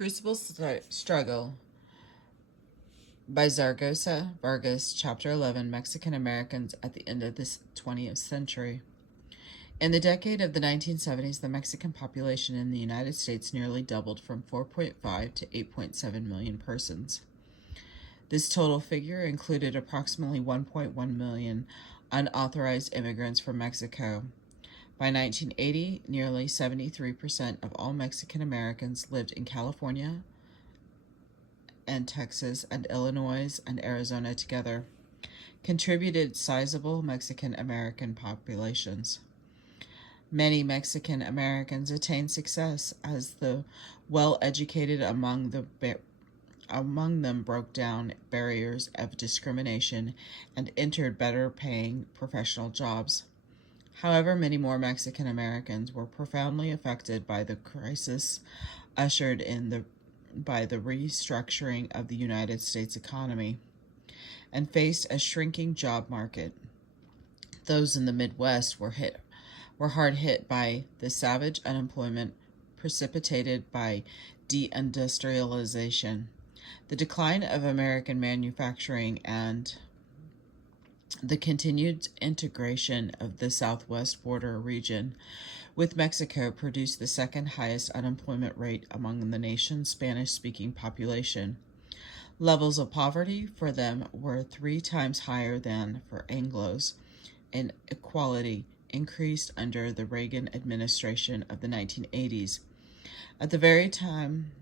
Crucible Struggle by Zaragosa Vargas, Chapter 11, Mexican Americans at the End of the 20th Century. In the decade of the 1970s, the Mexican population in the United States nearly doubled from 4.5 to 8.7 million persons. This total figure included approximately 1.1 million unauthorized immigrants from Mexico. By 1980, nearly 73% of all Mexican Americans lived in California and Texas and Illinois and Arizona together, contributed sizable Mexican American populations. Many Mexican Americans attained success as the well-educated among them broke down barriers of discrimination and entered better-paying professional jobs. However, many more Mexican Americans were profoundly affected by the crisis ushered in by the restructuring of the United States economy and faced a shrinking job market. Those in the Midwest were hard hit by the savage unemployment precipitated by deindustrialization, the decline of American manufacturing, and the continued integration of the southwest border region with Mexico produced the second highest unemployment rate among the nation's Spanish-speaking population. Levels of poverty for them were 3 times higher than for Anglos, and inequality increased under the Reagan administration of the 1980s. At the very time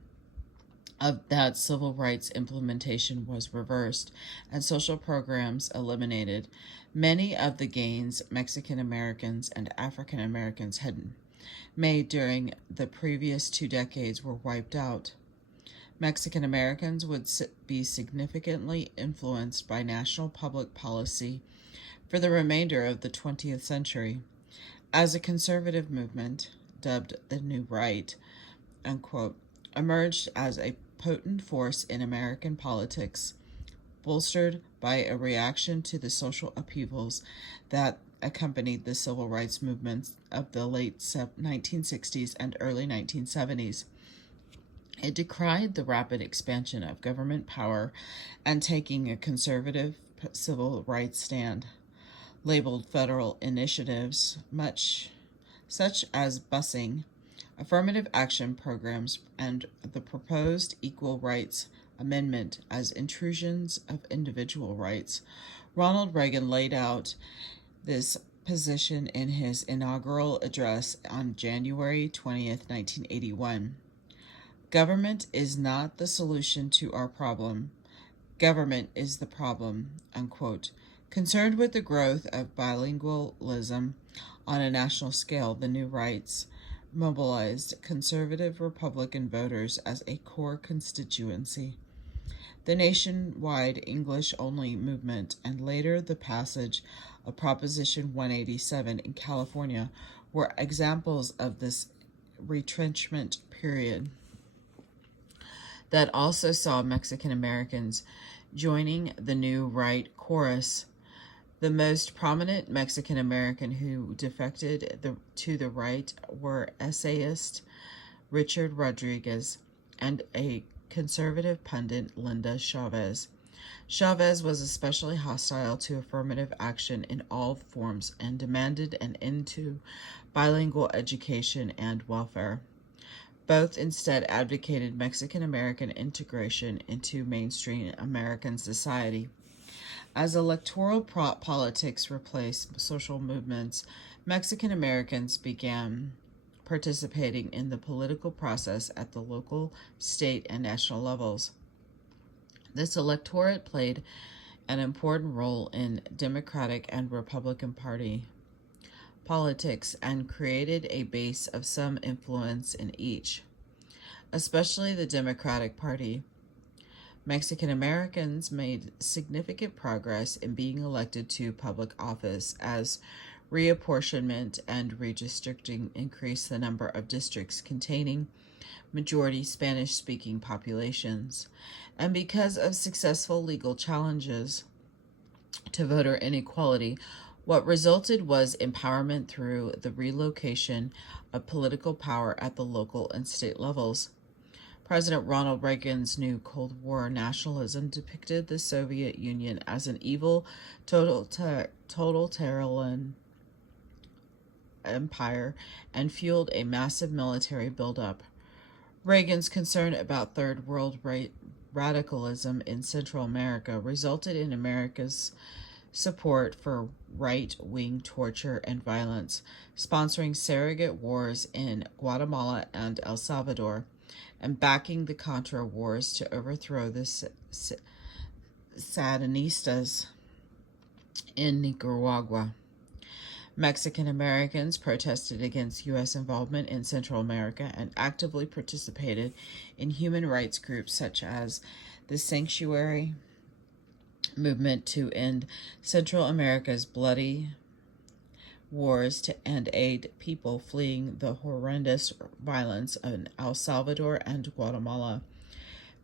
of that, civil rights implementation was reversed and social programs eliminated. Many of the gains Mexican Americans and African Americans had made during the previous 2 decades were wiped out. Mexican Americans would be significantly influenced by national public policy for the remainder of the 20th century. As a conservative movement, dubbed the New Right, unquote, emerged as a potent force in American politics, bolstered by a reaction to the social upheavals that accompanied the civil rights movements of the late 1960s and early 1970s. It decried the rapid expansion of government power and taking a conservative civil rights stand, labeled federal initiatives such as busing, affirmative action programs, and the proposed Equal Rights Amendment as intrusions of individual rights. Ronald Reagan laid out this position in his inaugural address on January 20th, 1981. Government is not the solution to our problem. Government is the problem, unquote. Concerned with the growth of bilingualism on a national scale, the New Rights mobilized conservative Republican voters as a core constituency. The nationwide English-only movement and later the passage of Proposition 187 in California were examples of this retrenchment period that also saw Mexican Americans joining the New Right chorus. The most prominent Mexican American who defected to the right were essayist Richard Rodriguez and a conservative pundit Linda Chavez. Chavez was especially hostile to affirmative action in all forms and demanded an end to bilingual education and welfare. Both instead advocated Mexican American integration into mainstream American society. As electoral politics replaced social movements, Mexican Americans began participating in the political process at the local, state, and national levels. This electorate played an important role in Democratic and Republican Party politics and created a base of some influence in each, especially the Democratic Party. Mexican Americans made significant progress in being elected to public office as reapportionment and redistricting increased the number of districts containing majority Spanish-speaking populations, and because of successful legal challenges to voter inequality, what resulted was empowerment through the relocation of political power at the local and state levels. President Ronald Reagan's new Cold War nationalism depicted the Soviet Union as an evil, totalitarian empire and fueled a massive military buildup. Reagan's concern about Third World radicalism in Central America resulted in America's support for right-wing torture and violence, sponsoring surrogate wars in Guatemala and El Salvador, and backing the Contra Wars to overthrow the Sandinistas in Nicaragua. Mexican Americans protested against U.S. involvement in Central America and actively participated in human rights groups such as the Sanctuary Movement to end Central America's bloody wars and aid people fleeing the horrendous violence in El Salvador and Guatemala,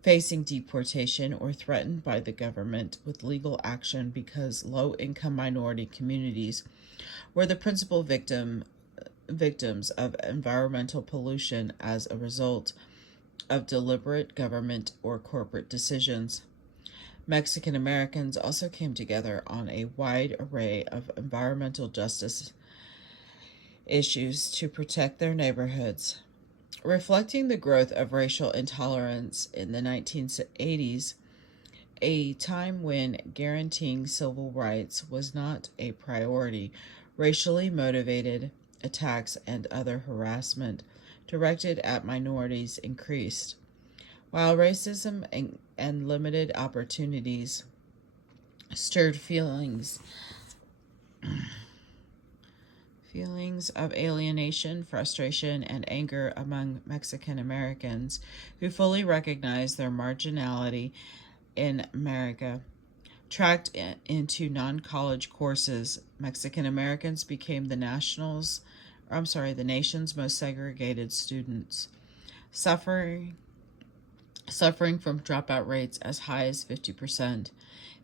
facing deportation or threatened by the government with legal action because low-income minority communities were the principal victims of environmental pollution as a result of deliberate government or corporate decisions. Mexican Americans also came together on a wide array of environmental justice issues to protect their neighborhoods. Reflecting the growth of racial intolerance in the 1980s, a time when guaranteeing civil rights was not a priority, racially motivated attacks and other harassment directed at minorities increased. While racism and limited opportunities stirred feelings of alienation, frustration, and anger among Mexican Americans who fully recognized their marginality in America. Tracked into non-college courses, Mexican Americans became the nation's most segregated students, suffering from dropout rates as high as 50%.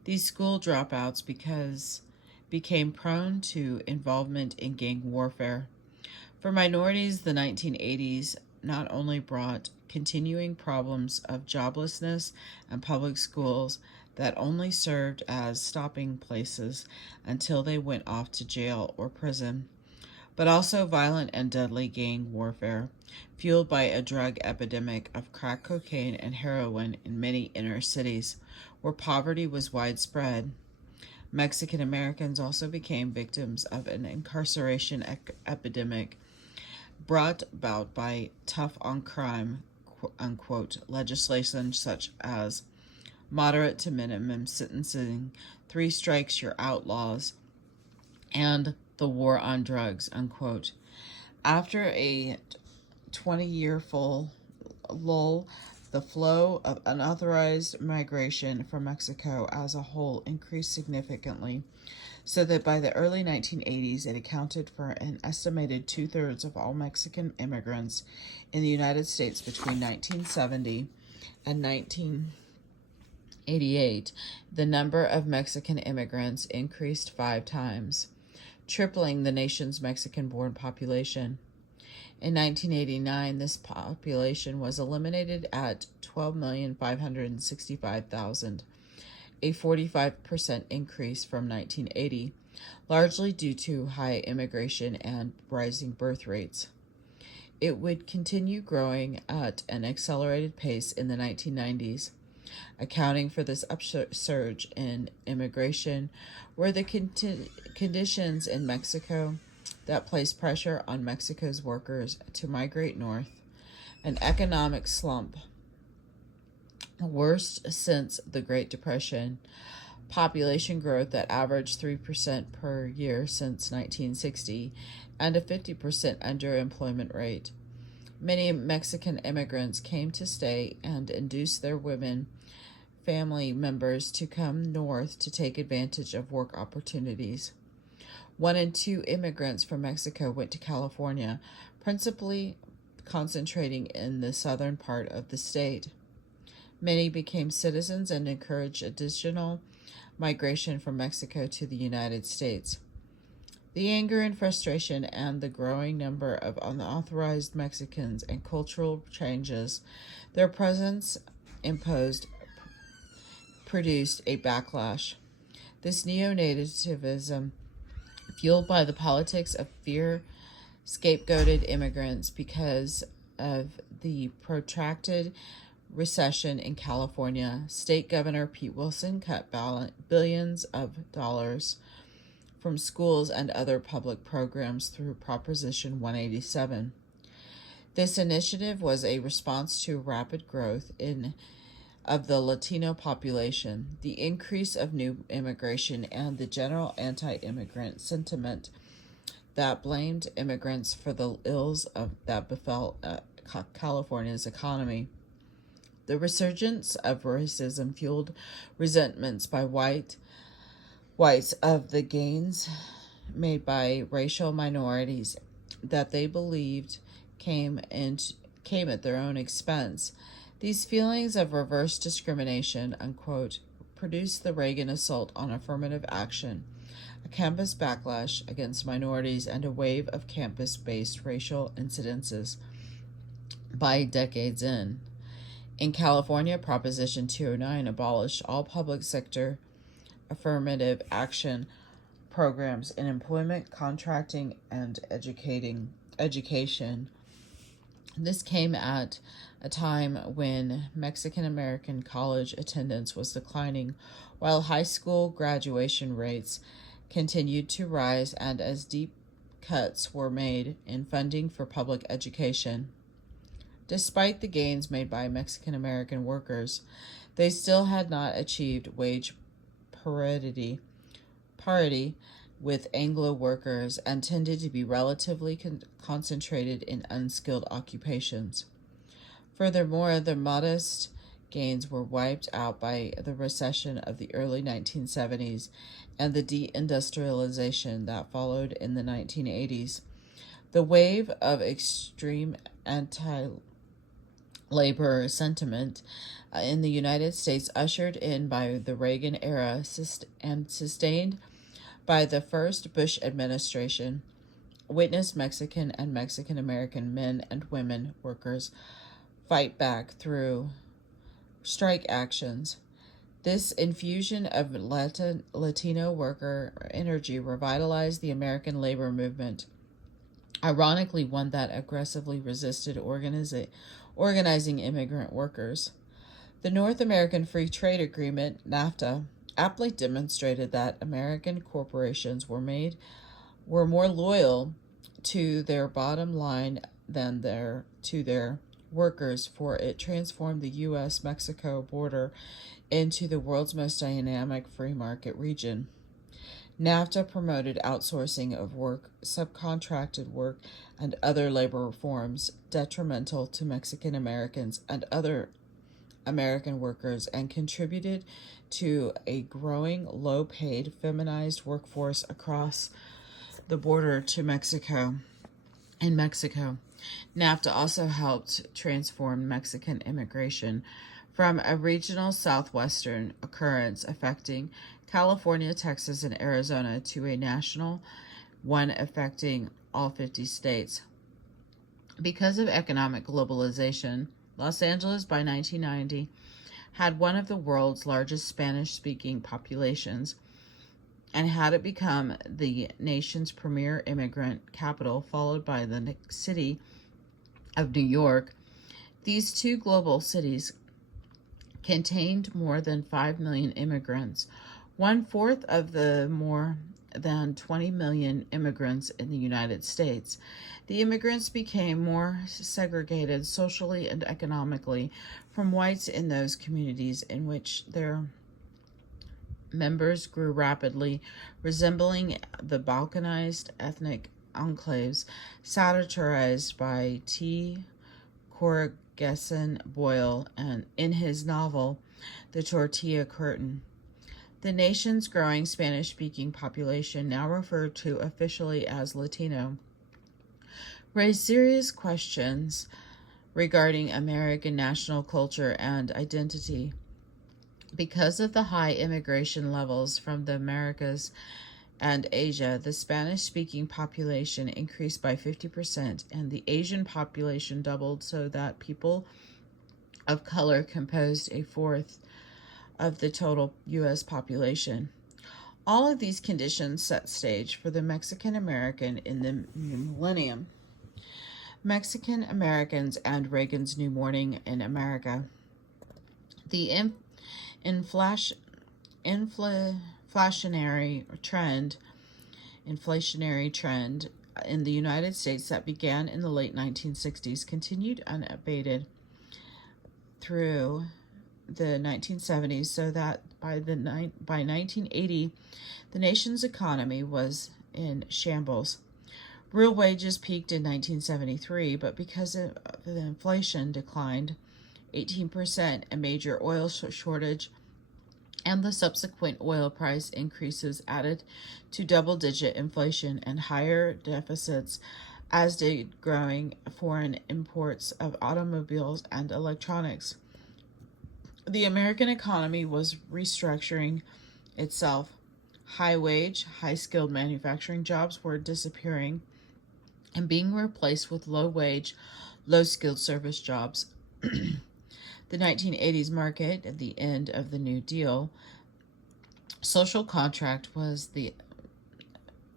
These school dropouts became prone to involvement in gang warfare. For minorities, the 1980s not only brought continuing problems of joblessness and public schools that only served as stopping places until they went off to jail or prison, but also violent and deadly gang warfare, fueled by a drug epidemic of crack cocaine and heroin in many inner cities, where poverty was widespread. Mexican Americans also became victims of an incarceration epidemic brought about by tough on crime, unquote, legislation such as moderate to minimum sentencing, 3 strikes you're outlaws, and the war on drugs, unquote. After a 20-year lull, the flow of unauthorized migration from Mexico as a whole increased significantly, so that by the early 1980s it accounted for an estimated 2/3 of all Mexican immigrants in the United States between 1970 and 1988. The number of Mexican immigrants increased 5 times, tripling the nation's Mexican-born population. In 1989, this population was eliminated at 12,565,000, a 45% increase from 1980, largely due to high immigration and rising birth rates. It would continue growing at an accelerated pace in the 1990s. Accounting for this upsurge in immigration were the conditions in Mexico that placed pressure on Mexico's workers to migrate north, an economic slump, worst since the Great Depression, population growth that averaged 3% per year since 1960, and a 50% underemployment rate. Many Mexican immigrants came to stay and induced their women family members to come north to take advantage of work opportunities. 1 in 2 immigrants from Mexico went to California, principally concentrating in the southern part of the state. Many became citizens and encouraged additional migration from Mexico to the United States. The anger and frustration and the growing number of unauthorized Mexicans and cultural changes their presence imposed produced a backlash. This neo-nativism, fueled by the politics of fear, scapegoated immigrants because of the protracted recession in California. State Governor Pete Wilson cut billions of dollars from schools and other public programs through Proposition 187. This initiative was a response to rapid growth of the Latino population, the increase of new immigration, and the general anti-immigrant sentiment that blamed immigrants for the ills that befell California's economy. The resurgence of racism fueled resentments by whites of the gains made by racial minorities that they believed came at their own expense. These feelings of reverse discrimination, unquote, produced the Reagan assault on affirmative action, a campus backlash against minorities, and a wave of campus-based racial incidences by decades in. In California, Proposition 209 abolished all public sector affirmative action programs in employment, contracting, and education. This came at a time when Mexican American college attendance was declining, while high school graduation rates continued to rise, and as deep cuts were made in funding for public education. Despite the gains made by Mexican American workers, they still had not achieved wage parity with Anglo workers and tended to be relatively concentrated in unskilled occupations. Furthermore, the modest gains were wiped out by the recession of the early 1970s and the deindustrialization that followed in the 1980s. The wave of extreme anti-labor sentiment in the United States, ushered in by the Reagan era and sustained by the first Bush administration, witnessed Mexican and Mexican American men and women workers fight back through strike actions. This infusion of Latino worker energy revitalized the American labor movement, ironically one that aggressively resisted organizing immigrant workers. The North American Free Trade Agreement, NAFTA, aptly demonstrated that American corporations were more loyal to their bottom line than to their workers, for it transformed the U.S.-Mexico border into the world's most dynamic free market region. NAFTA promoted outsourcing of work, subcontracted work, and other labor reforms detrimental to Mexican Americans and other American workers, and contributed to a growing low-paid feminized workforce across the border to Mexico. In Mexico, NAFTA also helped transform Mexican immigration from a regional southwestern occurrence affecting California, Texas, and Arizona to a national one affecting all 50 states. Because of economic globalization, Los Angeles by 1990 had one of the world's largest Spanish-speaking populations, and had it become the nation's premier immigrant capital, followed by the city of New York. These two global cities contained more than 5 million immigrants, one-fourth of the more than 20 million immigrants in the United States. The immigrants became more segregated socially and economically from whites in those communities, in which their members grew rapidly, resembling the balkanized ethnic enclaves satirized by T. Corrigan Boyle and in his novel The Tortilla Curtain. The nation's growing Spanish-speaking population, now referred to officially as Latino, raised serious questions regarding American national culture and identity. Because of the high immigration levels from the Americas, and Asia, the Spanish-speaking population increased by 50%, and the Asian population doubled so that people of color composed a fourth of the total U.S. population. All of these conditions set stage for the Mexican American in the new millennium. Mexican Americans and Reagan's New Morning in America. The inflationary trend in the United States that began in the late 1960s continued unabated through the 1970s, so that by 1980, the nation's economy was in shambles. Real wages peaked in 1973, but because of the inflation declined 18%, a major oil shortage and the subsequent oil price increases added to double-digit inflation and higher deficits, as did growing foreign imports of automobiles and electronics. The American economy was restructuring itself. High-wage, high-skilled manufacturing jobs were disappearing and being replaced with low-wage, low-skilled service jobs. The 1980s market, at the end of the New Deal, social contract was the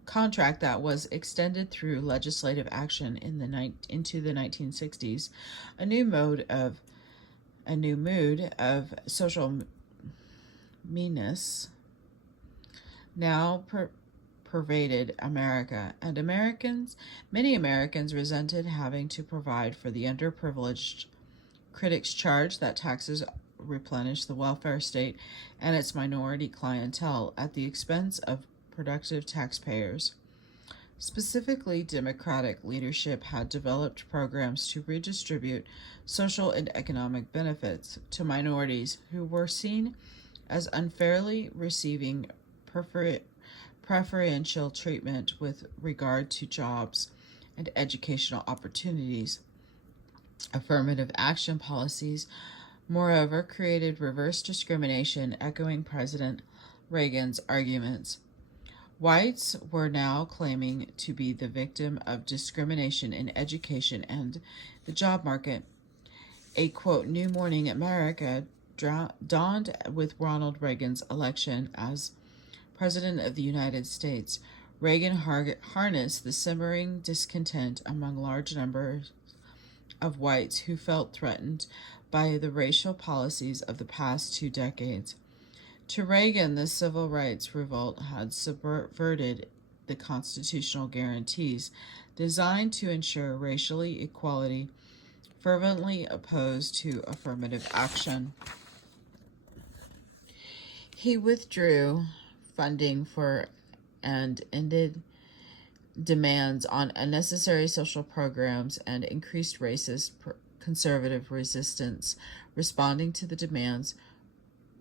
contract that was extended through legislative action into the 1960s. A new mood of social meanness now pervaded America, and many Americans resented having to provide for the underprivileged. Critics charge that taxes replenish the welfare state and its minority clientele at the expense of productive taxpayers. Specifically, Democratic leadership had developed programs to redistribute social and economic benefits to minorities who were seen as unfairly receiving preferential treatment with regard to jobs and educational opportunities. Affirmative action policies, moreover, created reverse discrimination, echoing President Reagan's arguments. Whites were now claiming to be the victim of discrimination in education and the job market. A, quote, new morning America dawned with Ronald Reagan's election as President of the United States. Reagan harnessed the simmering discontent among large numbers of whites who felt threatened by the racial policies of the past 2 decades. To Reagan, the civil rights revolt had subverted the constitutional guarantees designed to ensure racial equality, fervently opposed to affirmative action. He withdrew funding for and ended demands on unnecessary social programs and increased racist conservative resistance. Responding to the demands,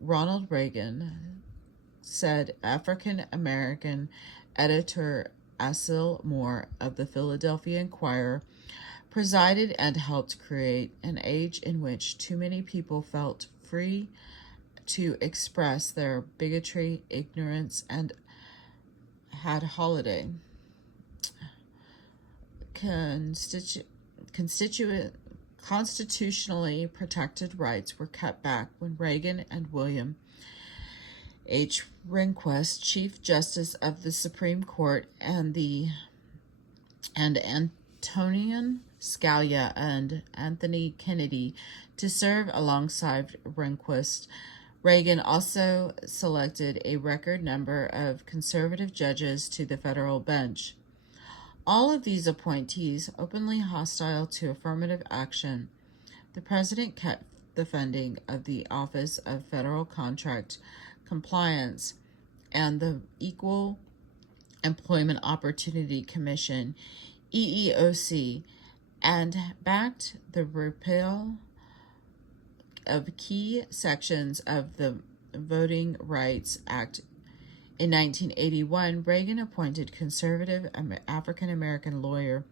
Ronald Reagan said African American editor Asil Moore of the Philadelphia Inquirer presided and helped create an age in which too many people felt free to express their bigotry, ignorance, and had holiday. Constitutionally protected rights were cut back when Reagan and William H. Rehnquist, Chief Justice of the Supreme Court, and Antonin Scalia and Anthony Kennedy to serve alongside Rehnquist. Reagan also selected a record number of conservative judges to the federal bench. All of these appointees openly hostile to affirmative action. The president cut the funding of the Office of Federal Contract Compliance and the Equal Employment Opportunity Commission, EEOC, and backed the repeal of key sections of the Voting Rights Act. In 1981, Reagan appointed conservative African-American lawyer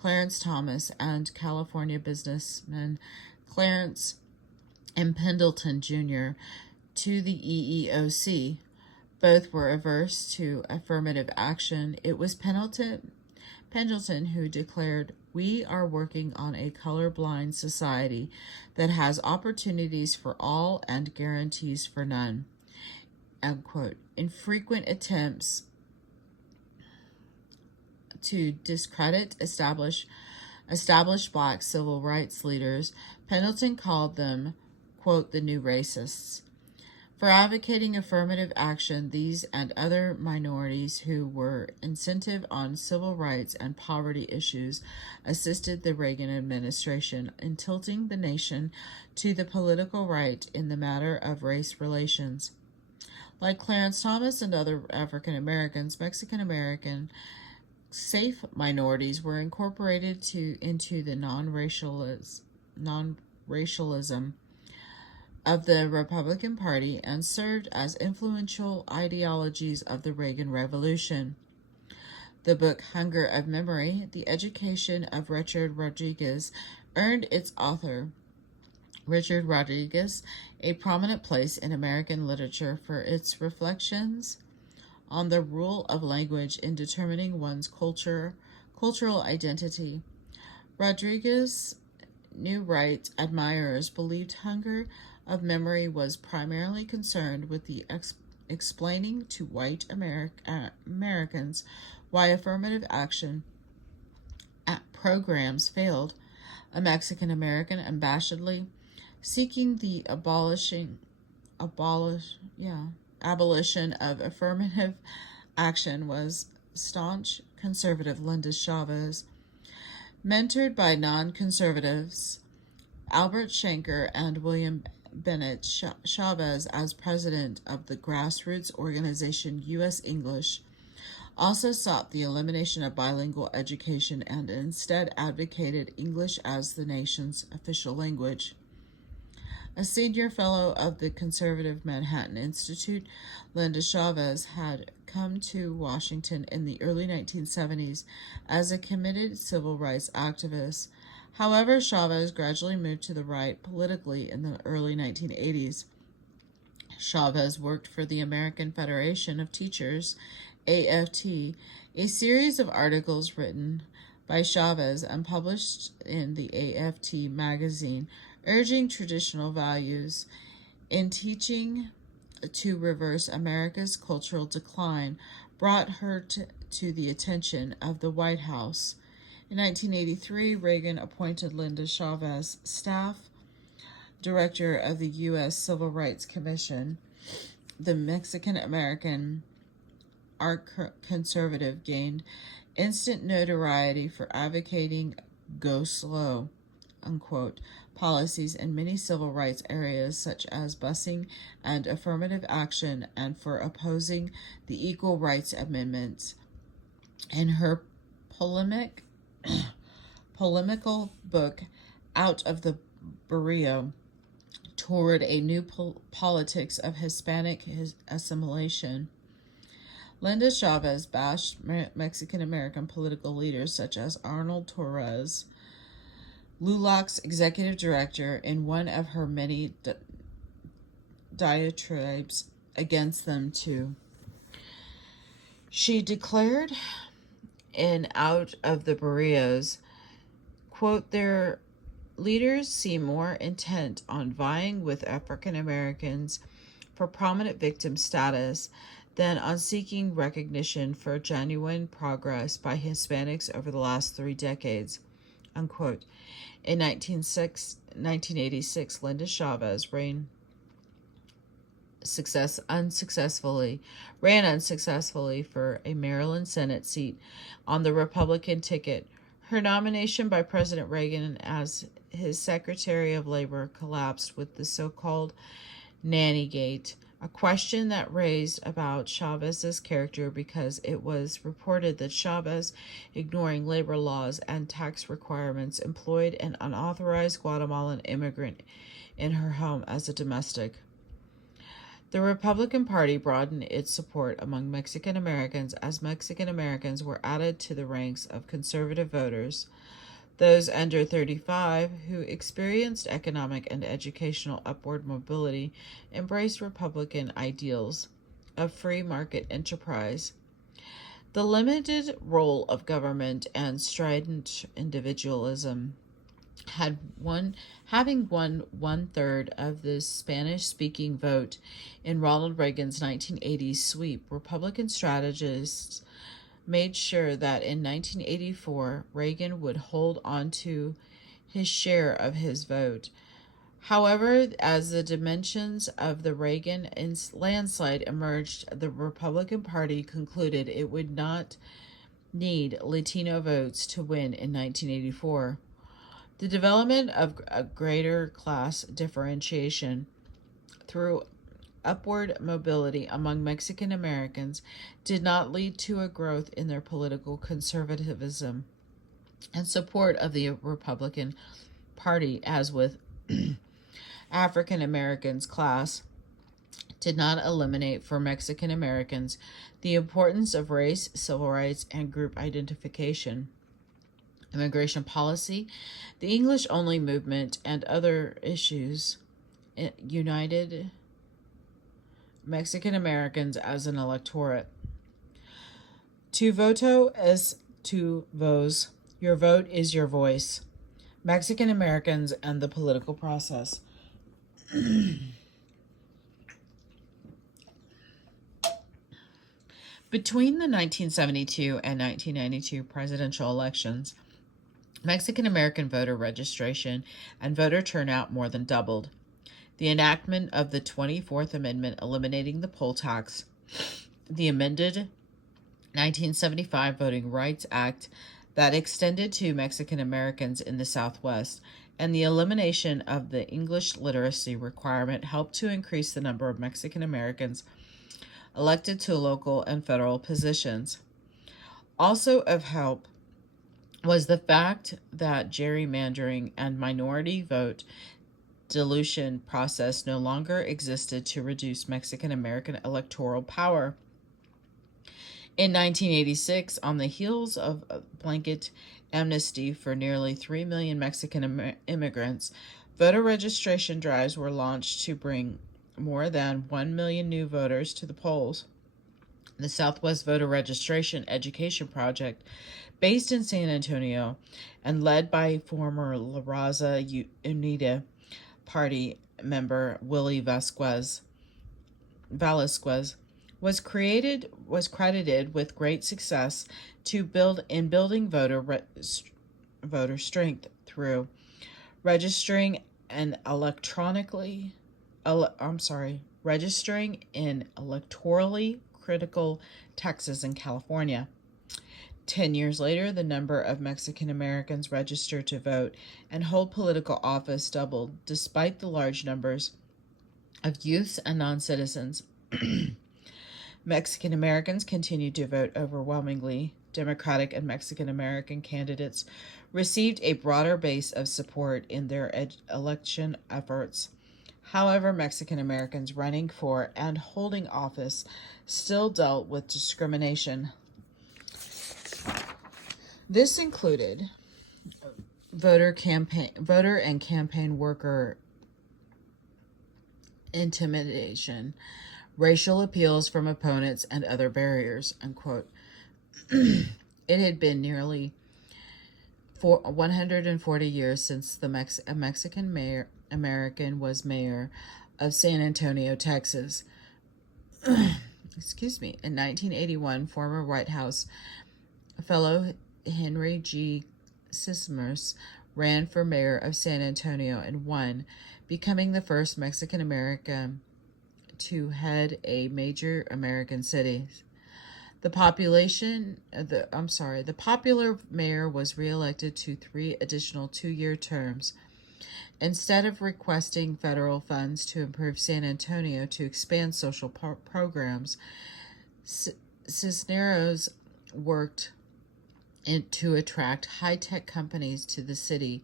Clarence Thomas and California businessman Clarence M. Pendleton Jr. to the EEOC. Both were averse to affirmative action. It was Pendleton who declared, "We are working on a colorblind society that has opportunities for all and guarantees for none." Unquote. In frequent attempts to discredit established black civil rights leaders, Pendleton called them, quote, "the new racists." For advocating affirmative action, these and other minorities who were incentive on civil rights and poverty issues assisted the Reagan administration in tilting the nation to the political right in the matter of race relations. Like Clarence Thomas and other African Americans, Mexican American safe minorities were incorporated into the non-racialism of the Republican Party and served as influential ideologies of the Reagan Revolution. The book Hunger of Memory, The Education of Richard Rodriguez, earned its author, Richard Rodriguez, a prominent place in American literature for its reflections on the role of language in determining one's cultural identity. Rodriguez' New Right admirers believed Hunger of Memory was primarily concerned with the explaining to white Americans why affirmative action programs failed. A Mexican American unabashedly seeking the abolition of affirmative action was staunch conservative Linda Chavez. Mentored by non-conservatives Albert Shanker and William Bennett, Chavez, as president of the grassroots organization U.S. English, also sought the elimination of bilingual education and instead advocated English as the nation's official language. A senior fellow of the conservative Manhattan Institute, Linda Chavez had come to Washington in the early 1970s as a committed civil rights activist. However, Chavez gradually moved to the right politically in the early 1980s. Chavez worked for the American Federation of Teachers, AFT, a series of articles written by Chavez and published in the AFT magazine, urging traditional values in teaching to reverse America's cultural decline, brought her to the attention of the White House. In 1983, Reagan appointed Linda Chavez staff director of the U.S. Civil Rights Commission. The Mexican American art conservative gained instant notoriety for advocating "go slow," unquote, policies in many civil rights areas such as busing and affirmative action, and for opposing the Equal Rights Amendments. In her polemical book Out of the Barrio, toward a new politics of Hispanic assimilation, Linda Chavez bashed Mexican American political leaders such as Arnold Torres, LULAC's executive director, in one of her many diatribes against them too. She declared in Out of the Barrios, quote, "Their leaders seem more intent on vying with African Americans for prominent victim status than on seeking recognition for genuine progress by Hispanics over the last 3 decades," unquote. In 1986, Linda Chavez ran unsuccessfully for a Maryland Senate seat on the Republican ticket. Her nomination by President Reagan as his Secretary of Labor collapsed with the so-called Nannygate, a question that raised about Chavez's character because it was reported that Chavez, ignoring labor laws and tax requirements, employed an unauthorized Guatemalan immigrant in her home as a domestic. The Republican Party broadened its support among Mexican Americans as Mexican Americans were added to the ranks of conservative voters. Those under 35 who experienced economic and educational upward mobility embraced Republican ideals. of free market enterprise. The limited role of government and strident individualism having won 1/3 of the Spanish-speaking vote in Ronald Reagan's 1980s sweep, Republican strategists made sure that in 1984 Reagan would hold on to his share of his vote. However, as the dimensions of the Reagan landslide emerged, the Republican Party concluded it would not need Latino votes to win in 1984. The development of a greater class differentiation through upward mobility among Mexican Americans did not lead to a growth in their political conservatism and support of the Republican Party, as with African Americans. Class did not eliminate for Mexican Americans the importance of race, civil rights, and group identification. Immigration policy, the English-only movement, and other issues united Mexican Americans as an electorate. Tu voto es tu voz. Your vote is your voice. Mexican Americans and the political process. Between the 1972 and 1992 presidential elections, Mexican American voter registration and voter turnout more than doubled. The enactment of the 24th Amendment eliminating the poll tax, the amended 1975 Voting Rights Act that extended to Mexican Americans in the Southwest, and the elimination of the English literacy requirement helped to increase the number of Mexican Americans elected to local and federal positions. Also of help was the fact that gerrymandering and minority vote dilution process no longer existed to reduce Mexican American electoral power. In 1986, on the heels of a blanket amnesty for nearly 3 million Mexican immigrants, voter registration drives were launched to bring more than 1 million new voters to the polls. The Southwest Voter Registration Education Project, based in San Antonio and led by former La Raza Unida Party member Willie Velasquez, was credited with great success building voter strength through registering in electorally critical Texas and California. 10 years later, the number of Mexican Americans registered to vote and hold political office doubled, despite the large numbers of youths and non-citizens. Mexican Americans continued to vote overwhelmingly. Democratic and Mexican American candidates received a broader base of support in their election efforts. However, Mexican Americans running for and holding office still dealt with discrimination. This included voter and campaign worker intimidation, racial appeals from opponents, and other barriers, unquote. It had been nearly 140 years since a Mexican American was mayor of San Antonio, Texas. Excuse me. In 1981, former White House fellow Henry G. Sismers ran for mayor of San Antonio and won, becoming the first Mexican American to head a major American city. The popular mayor was reelected to 3 additional 2-year terms. Instead of requesting federal funds to improve San Antonio to expand social programs, Cisneros worked to attract high-tech companies to the city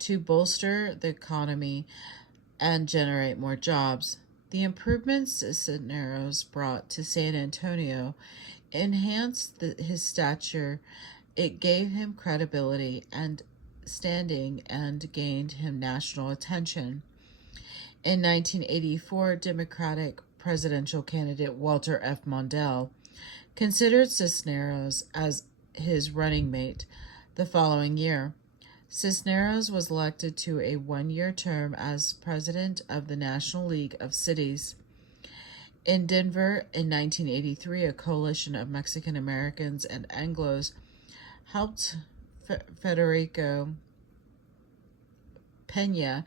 to bolster the economy and generate more jobs. The improvements Cisneros brought to San Antonio enhanced his stature. It gave him credibility and standing and gained him national attention. In 1984, Democratic presidential candidate Walter F. Mondale, considered Cisneros as his running mate the following year. Cisneros was elected to a one-year term as president of the National League of Cities. In Denver in 1983, a coalition of Mexican Americans and Anglos helped Federico Peña,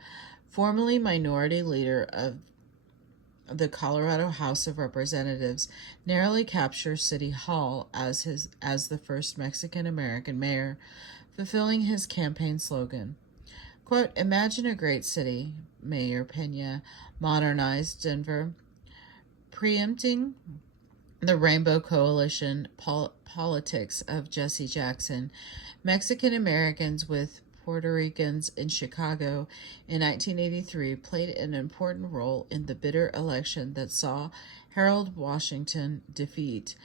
formerly minority leader of the Colorado House of Representatives, narrowly capture City Hall as the first Mexican American mayor, fulfilling his campaign slogan. Quote, "Imagine a great city," Mayor Peña modernized Denver, preempting the Rainbow Coalition politics of Jesse Jackson. Mexican Americans with Puerto Ricans in Chicago in 1983 played an important role in the bitter election that saw Harold Washington defeat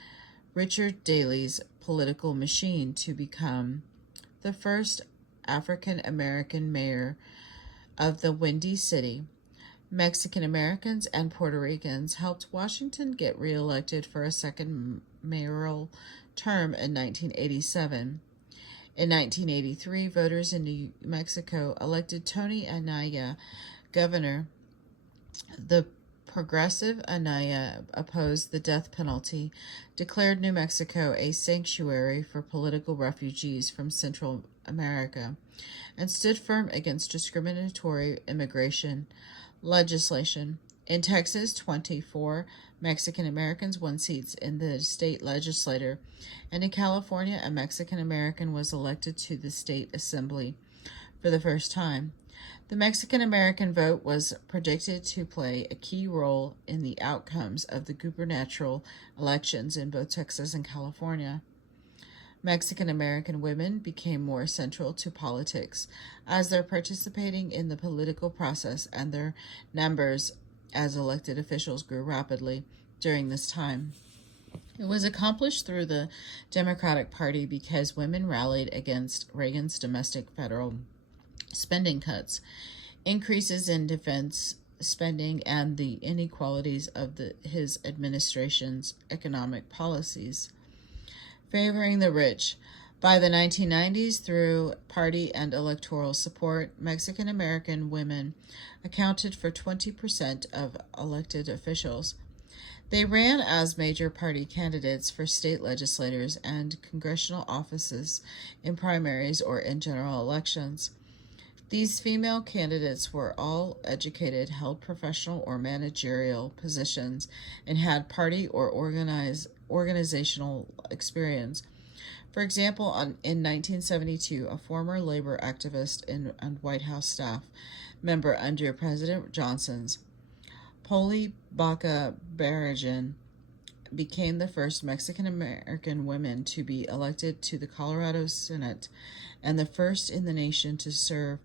Richard Daley's political machine to become the first African American mayor of the Windy City. Mexican Americans and Puerto Ricans helped Washington get reelected for a second mayoral term in 1987. In 1983, voters in New Mexico elected Tony Anaya governor. The progressive Anaya opposed the death penalty, declared New Mexico a sanctuary for political refugees from Central America, and stood firm against discriminatory immigration legislation. In Texas, 24 Mexican Americans won seats in the state legislature, and in California, a Mexican American was elected to the state assembly for the first time. The Mexican American vote was predicted to play a key role in the outcomes of the gubernatorial elections in both Texas and California. Mexican American women became more central to politics as they're participating in the political process, and their numbers as elected officials grew rapidly during this time. It was accomplished through the Democratic Party because women rallied against Reagan's domestic federal spending cuts, increases in defense spending, and the inequalities of his administration's economic policies, favoring the rich. By the 1990s, through party and electoral support, Mexican American women accounted for 20% of elected officials. They ran as major party candidates for state legislators and congressional offices in primaries or in general elections. These female candidates were all educated, held professional or managerial positions, and had party or organizational experience. For example, in 1972, a former labor activist and White House staff member under President Johnson's, Poli Baca Barragan, became the first Mexican American woman to be elected to the Colorado Senate and the first in the nation to serve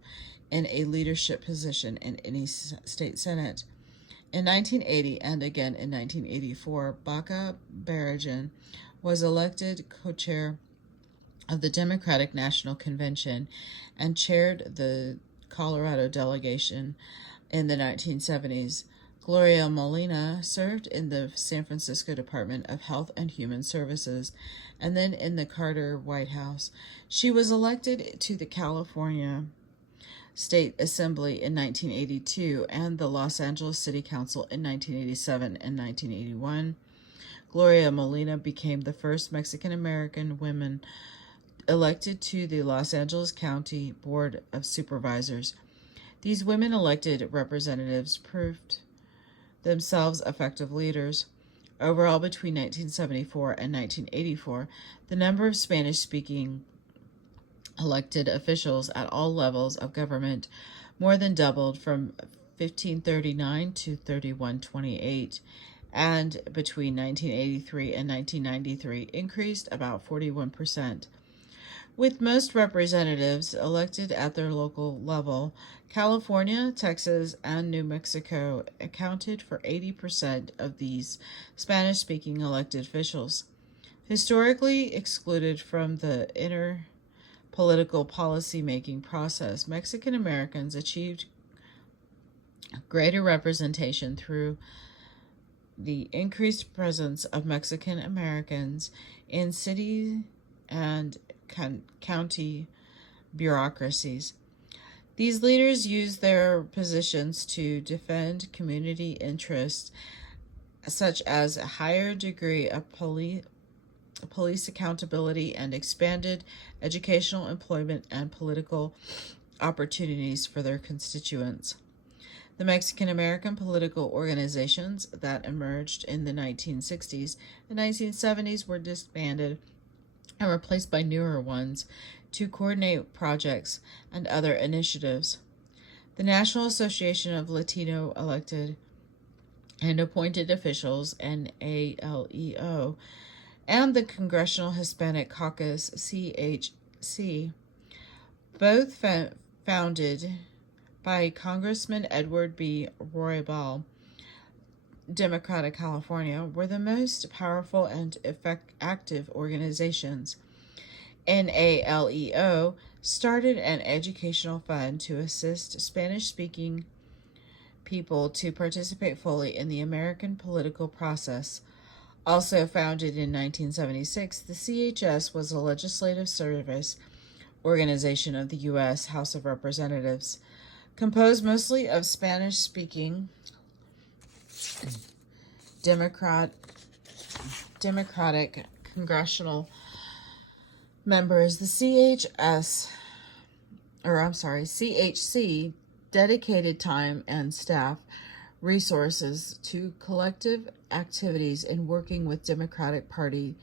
in a leadership position in any state senate. In 1980 and again in 1984, Baca Barragan was elected co-chair of the Democratic National Convention and chaired the Colorado delegation in the 1970s. Gloria Molina served in the San Francisco Department of Health and Human Services and then in the Carter White House. She was elected to the California State Assembly in 1982 and the Los Angeles City Council in 1987 and 1981. Gloria Molina became the first Mexican American woman elected to the Los Angeles County Board of Supervisors. These women elected representatives proved themselves effective leaders. Overall, between 1974 and 1984, the number of Spanish-speaking elected officials at all levels of government more than doubled from 1539 to 3128, and between 1983 and 1993 increased about 41%. With most representatives elected at their local level, California, Texas, and New Mexico accounted for 80% of these Spanish-speaking elected officials. Historically excluded from the inner political policy-making process, Mexican Americans achieved greater representation through the increased presence of Mexican Americans in city and county bureaucracies. These leaders used their positions to defend community interests, such as a higher degree of police accountability and expanded educational, employment, and political opportunities for their constituents. The Mexican American political organizations that emerged in the 1960s and 1970s were disbanded and replaced by newer ones to coordinate projects and other initiatives. The National Association of Latino Elected and Appointed Officials, NALEO, and the Congressional Hispanic Caucus, CHC, both founded by Congressman Edward B. Roybal, Democrat of California, were the most powerful and active organizations. NALEO started an educational fund to assist Spanish-speaking people to participate fully in the American political process. Also founded in 1976, the CHS was a legislative service organization of the U.S. House of Representatives, composed mostly of Spanish-speaking Democratic congressional members. The CHC dedicated time and staff resources to collective activities in working with Democratic Party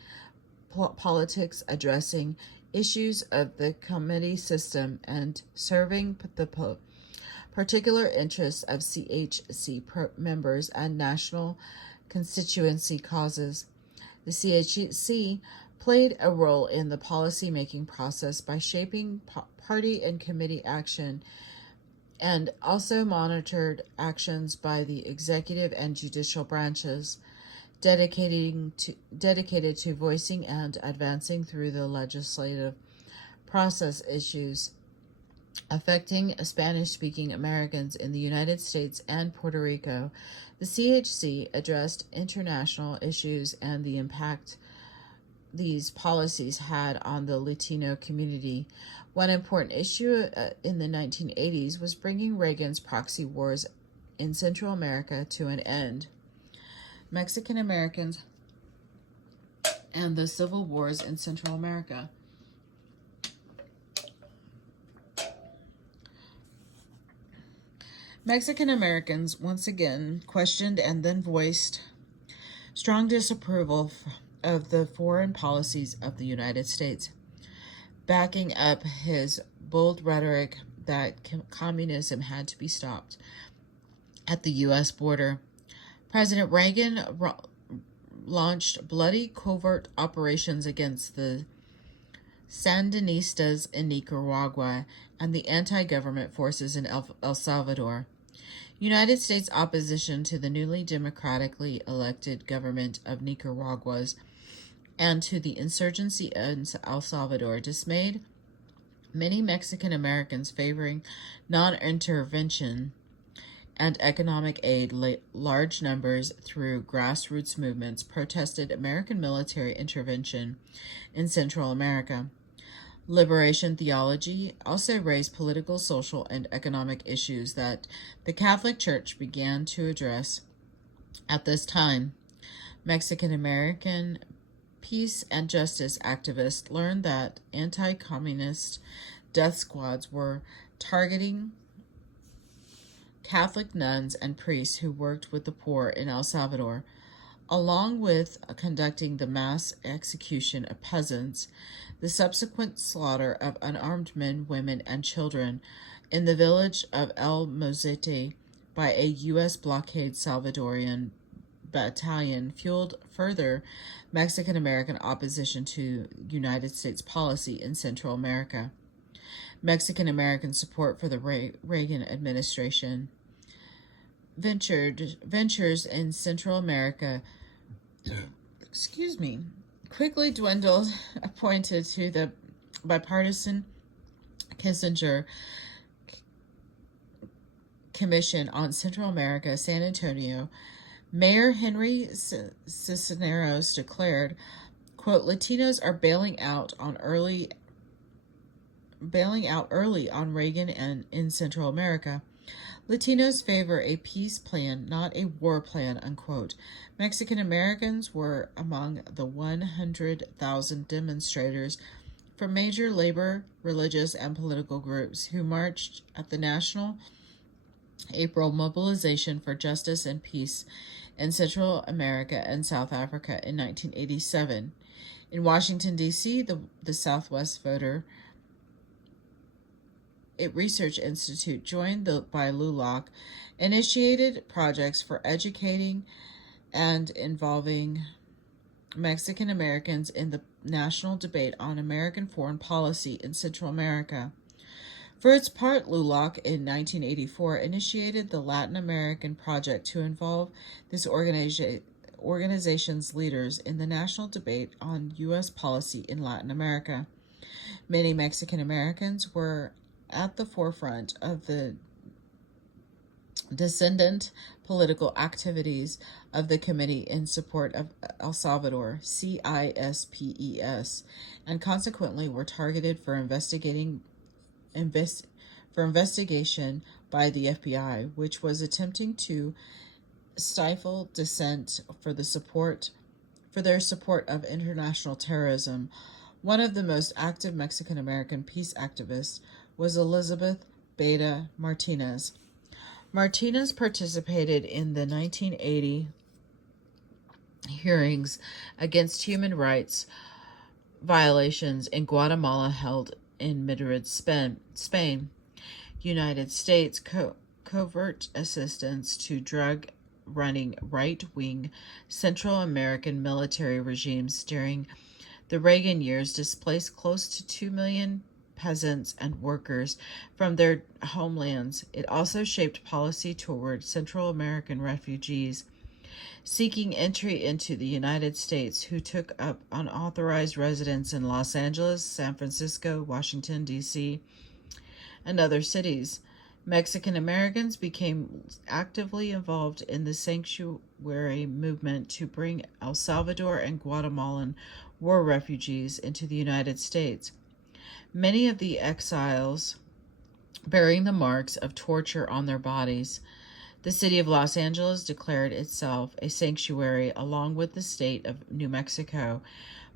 politics, addressing issues of the committee system, and serving the particular interests of CHC members and national constituency causes. The CHC played a role in the policy-making process by shaping party and committee action, and also monitored actions by the executive and judicial branches, dedicated to voicing and advancing through the legislative process issues affecting Spanish-speaking Americans in the United States and Puerto Rico. The CHC addressed international issues and the impact these policies had on the Latino community. One important issue in the 1980s was bringing Reagan's proxy wars in Central America to an end. Mexican Americans and the civil wars in Central America. Mexican Americans once again questioned and then voiced strong disapproval of the foreign policies of the United States, backing up his bold rhetoric that communism had to be stopped at the U.S. border. President Reagan launched bloody covert operations against the Sandinistas in Nicaragua and the anti-government forces in El Salvador. United States opposition to the newly democratically elected government of Nicaragua's and to the insurgency in El Salvador dismayed many Mexican Americans, favoring non-intervention and economic aid. Large numbers through grassroots movements protested American military intervention in Central America. Liberation theology also raised political, social, and economic issues that the Catholic Church began to address at this time. Mexican American peace and justice activists learned that anti-communist death squads were targeting Catholic nuns and priests who worked with the poor in El Salvador, along with conducting the mass execution of peasants, the subsequent slaughter of unarmed men, women, and children in the village of El Mozete by a U.S. blockade Salvadorian battalion fueled further Mexican-American opposition to United States policy in Central America. Mexican-American support for the Reagan administration. Ventures in Central America quickly dwindled, appointed to the bipartisan Kissinger Commission on Central America, San Antonio, Mayor Henry Cisneros declared, quote, Latinos are bailing out early on Reagan and in Central America. Latinos favor a peace plan, not a war plan, unquote. Mexican Americans were among the 100,000 demonstrators from major labor, religious, and political groups who marched at the National April Mobilization for Justice and Peace in Central America and South Africa in 1987. In Washington, D.C., the Southwest Voter Research Institute, joined by LULAC, initiated projects for educating and involving Mexican Americans in the national debate on American foreign policy in Central America. For its part, LULAC in 1984 initiated the Latin American Project to involve this organization's leaders in the national debate on U.S. policy in Latin America. Many Mexican Americans were at the forefront of the descendant political activities of the Committee in Support of El Salvador, CISPES, and consequently were targeted for investigation by the FBI, which was attempting to stifle dissent for their support of international terrorism. One of the most active Mexican American peace activists was Elizabeth Beda Martinez. Martinez participated in the 1980 hearings against human rights violations in Guatemala held in Madrid, Spain. United States covert assistance to drug-running right-wing Central American military regimes during the Reagan years displaced close to 2 million peasants and workers from their homelands. It also shaped policy toward Central American refugees seeking entry into the United States who took up unauthorized residence in Los Angeles, San Francisco, Washington, D.C., and other cities. Mexican Americans became actively involved in the sanctuary movement to bring El Salvador and Guatemalan war refugees into the United States. Many of the exiles bearing the marks of torture on their bodies. The city of Los Angeles declared itself a sanctuary along with the state of New Mexico.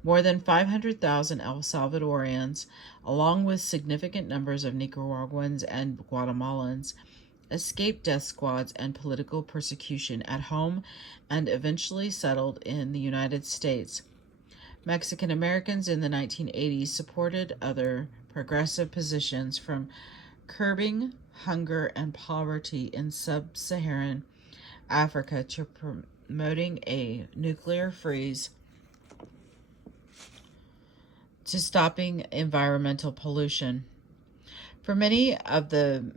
More than 500,000 El Salvadorians, along with significant numbers of Nicaraguans and Guatemalans, escaped death squads and political persecution at home and eventually settled in the United States. Mexican Americans in the 1980s supported other progressive positions from curbing hunger and poverty in sub-Saharan Africa to promoting a nuclear freeze to stopping environmental pollution. For many of the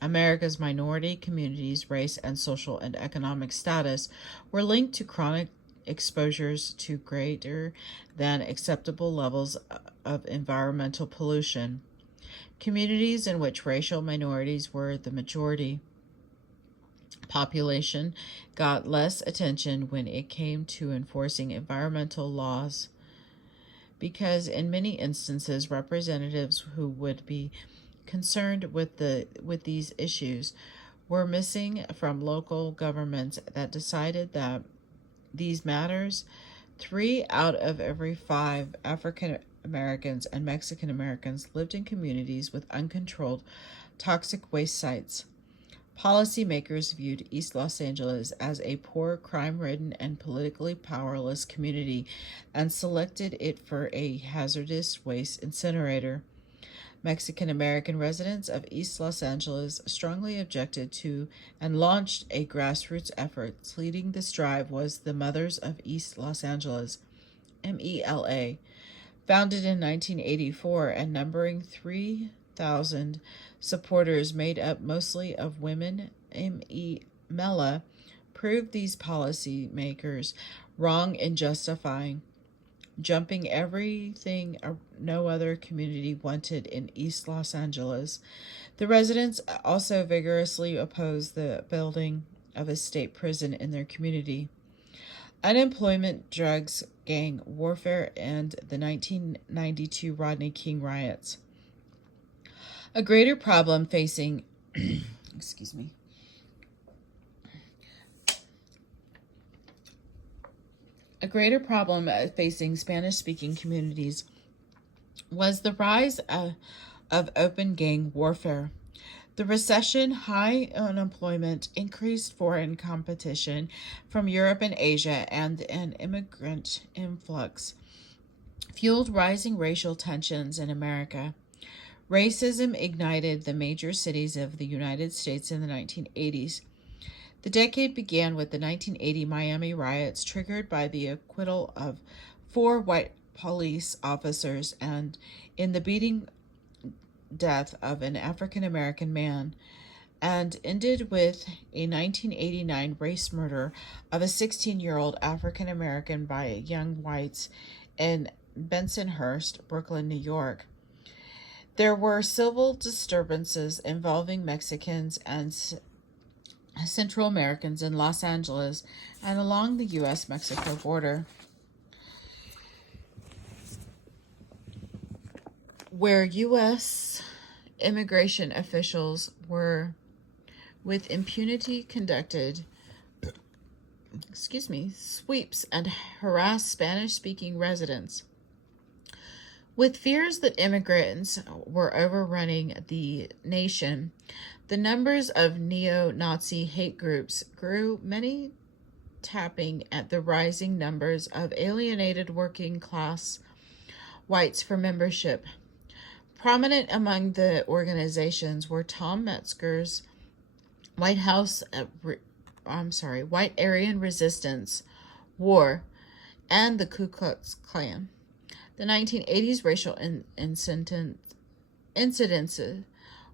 America's minority communities, race and social and economic status were linked to chronic exposures to greater than acceptable levels of environmental pollution. Communities in which racial minorities were the majority population got less attention when it came to enforcing environmental laws because in many instances representatives who would be concerned with these issues were missing from local governments that decided that these matters. 3 out of every 5 African Americans and Mexican Americans lived in communities with uncontrolled toxic waste sites. Policymakers viewed East Los Angeles as a poor, crime-ridden, and politically powerless community and selected it for a hazardous waste incinerator. Mexican American residents of East Los Angeles strongly objected to and launched a grassroots effort. Leading this drive was the Mothers of East Los Angeles, MELA, founded in 1984 and numbering 3,000 supporters made up mostly of women. MELA proved these policymakers wrong in justifying jumping everything no other community wanted in East Los Angeles. The residents also vigorously opposed the building of a state prison in their community. Unemployment, drugs, gang warfare, and the 1992 Rodney King riots. A greater problem facing excuse me. A greater problem facing Spanish-speaking communities was the rise of open gang warfare. The recession, high unemployment, increased foreign competition from Europe and Asia, and an immigrant influx fueled rising racial tensions in America. Racism ignited the major cities of the United States in the 1980s. The decade began with the 1980 Miami riots, triggered by the acquittal of 4 white police officers and in the beating death of an African-American man, and ended with a 1989 race murder of a 16-year-old African-American by young whites in Bensonhurst, Brooklyn, New York. There were civil disturbances involving Mexicans and Central Americans in Los Angeles and along the U.S.-Mexico border, where U.S. immigration officials were, with impunity, conducted sweeps and harassed Spanish-speaking residents. With fears that immigrants were overrunning the nation, the numbers of neo-Nazi hate groups grew, many tapping at the rising numbers of alienated working-class whites for membership. Prominent among the organizations were Tom Metzger's White Aryan Resistance War and the Ku Klux Klan. The 1980s racial incidences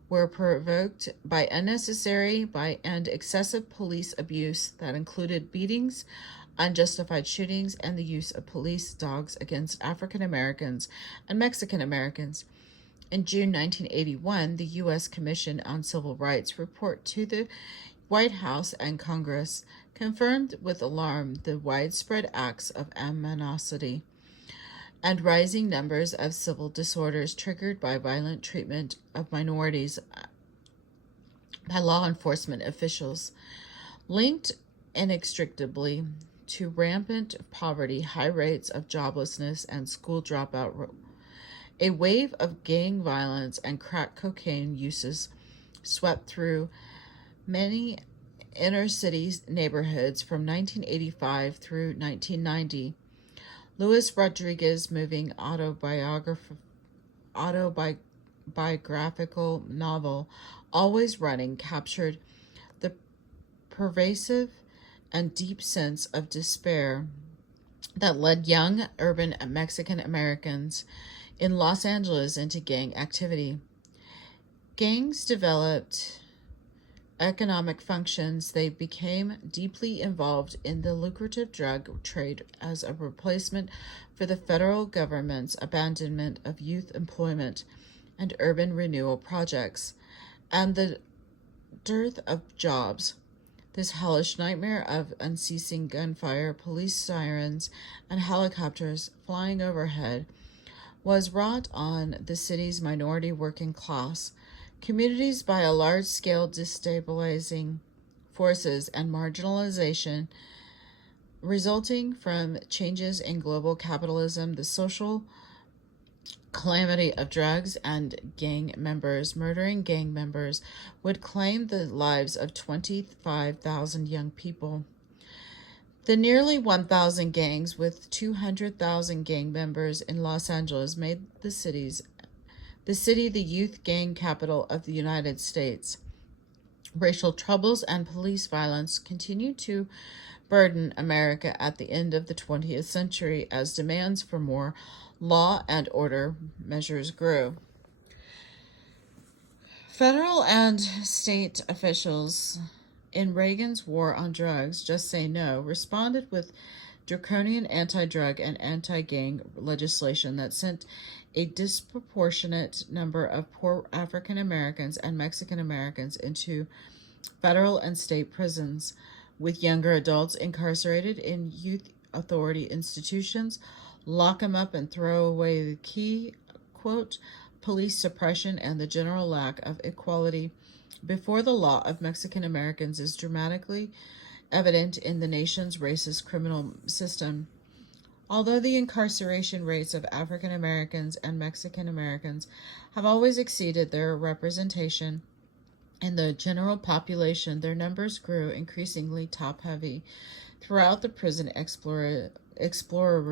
were provoked by unnecessary and excessive police abuse that included beatings, unjustified shootings, and the use of police dogs against African Americans and Mexican Americans. In June 1981, the U.S. Commission on Civil Rights report to the White House and Congress confirmed with alarm the widespread acts of animosity and rising numbers of civil disorders triggered by violent treatment of minorities by law enforcement officials, linked inextricably to rampant poverty, high rates of joblessness, and school dropout. A wave of gang violence and crack cocaine uses swept through many inner city neighborhoods from 1985 through 1990. Luis Rodriguez's moving autobiographical novel, Always Running, captured the pervasive and deep sense of despair that led young urban Mexican Americans in Los Angeles into gang activity. Gangs developed economic functions. They became deeply involved in the lucrative drug trade as a replacement for the federal government's abandonment of youth employment and urban renewal projects, and the dearth of jobs. This hellish nightmare of unceasing gunfire, police sirens, and helicopters flying overhead was wrought on the city's minority working class communities by a large-scale destabilizing forces and marginalization resulting from changes in global capitalism, the social calamity of drugs and gang members. Murdering gang members would claim the lives of 25,000 young people. The nearly 1,000 gangs with 200,000 gang members in Los Angeles made the city the youth gang capital of the United States. Racial troubles and police violence continued to burden America at the end of the 20th century as demands for more law and order measures grew. Federal and state officials in Reagan's war on drugs, Just Say No, responded with draconian anti-drug and anti-gang legislation that sent a disproportionate number of poor African Americans and Mexican Americans into federal and state prisons. with younger adults incarcerated in youth authority institutions, lock them up and throw away the key, quote, police suppression and the general lack of equality before the law of Mexican Americans is dramatically evident in the nation's racist criminal system. Although the incarceration rates of African Americans and Mexican Americans have always exceeded their representation in the general population, their numbers grew increasingly top-heavy throughout the prison explosion.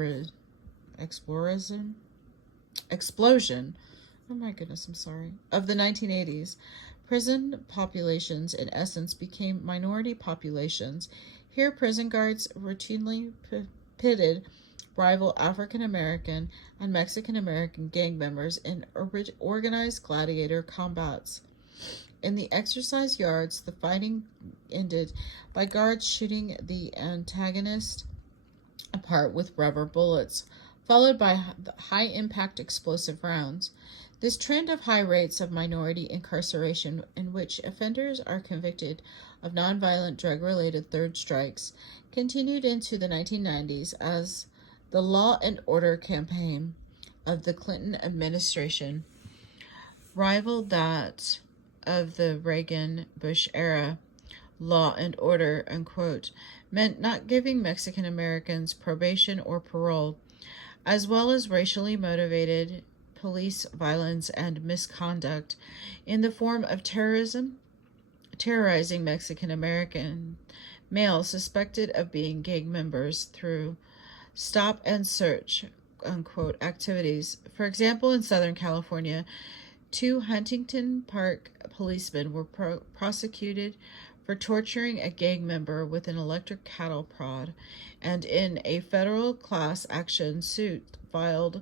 Oh my goodness, I'm sorry. Of the 1980s, prison populations in essence became minority populations. Here, prison guards routinely pitted rival African American and Mexican American gang members in organized gladiator combats. In the exercise yards, the fighting ended by guards shooting the antagonist apart with rubber bullets, followed by high-impact explosive rounds. This trend of high rates of minority incarceration in which offenders are convicted of nonviolent drug-related third strikes continued into the 1990s as the law and order campaign of the Clinton administration rivaled that of the Reagan-Bush era. Law and order, unquote, meant not giving Mexican Americans probation or parole, as well as racially motivated police violence and misconduct in the form of terrorizing Mexican American males suspected of being gang members through stop and search, unquote, activities. For example, in Southern California, 2 Huntington Park policemen were prosecuted for torturing a gang member with an electric cattle prod, and in a federal class action suit filed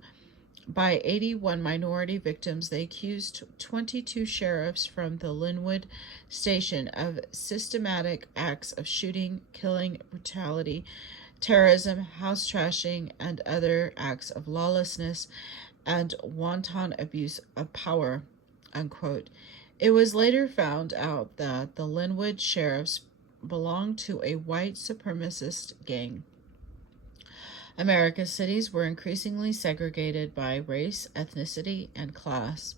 by 81 minority victims, they accused 22 sheriffs from the Linwood station of systematic acts of shooting, killing, brutality, terrorism, house trashing, and other acts of lawlessness and wanton abuse of power, unquote. It was later found out that the Linwood sheriffs belonged to a white supremacist gang. America's cities were increasingly segregated by race, ethnicity, and class.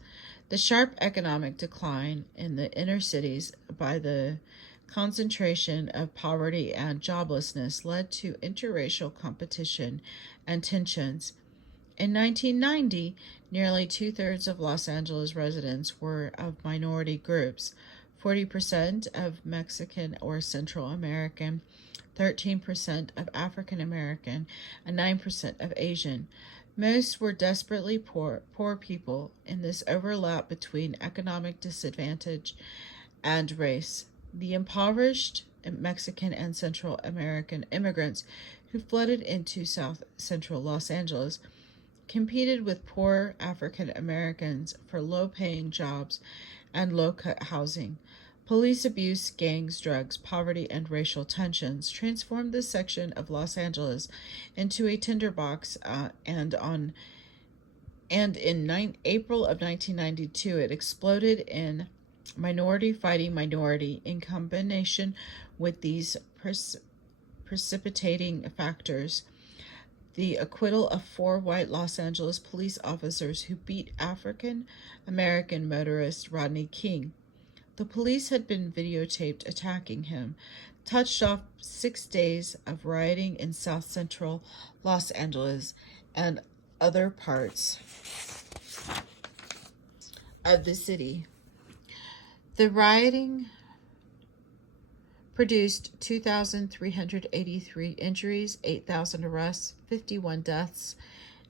The sharp economic decline in the inner cities by the concentration of poverty and joblessness led to interracial competition and tensions. In 1990, nearly 2/3 of Los Angeles residents were of minority groups, 40% of Mexican or Central American, 13% of African American, and 9% of Asian. Most were desperately poor people in this overlap between economic disadvantage and race. The impoverished Mexican and Central American immigrants who flooded into South Central Los Angeles competed with poor African Americans for low-paying jobs and low-cut housing. Police abuse, gangs, drugs, poverty, and racial tensions transformed this section of Los Angeles into a tinderbox, and in April of 1992, it exploded in minority fighting minority. In combination with these precipitating factors, the acquittal of 4 white Los Angeles police officers who beat African American motorist Rodney King. The police had been videotaped attacking him, touched off 6 days of rioting in South Central Los Angeles and other parts of the city. The rioting produced 2,383 injuries, 8,000 arrests, 51 deaths,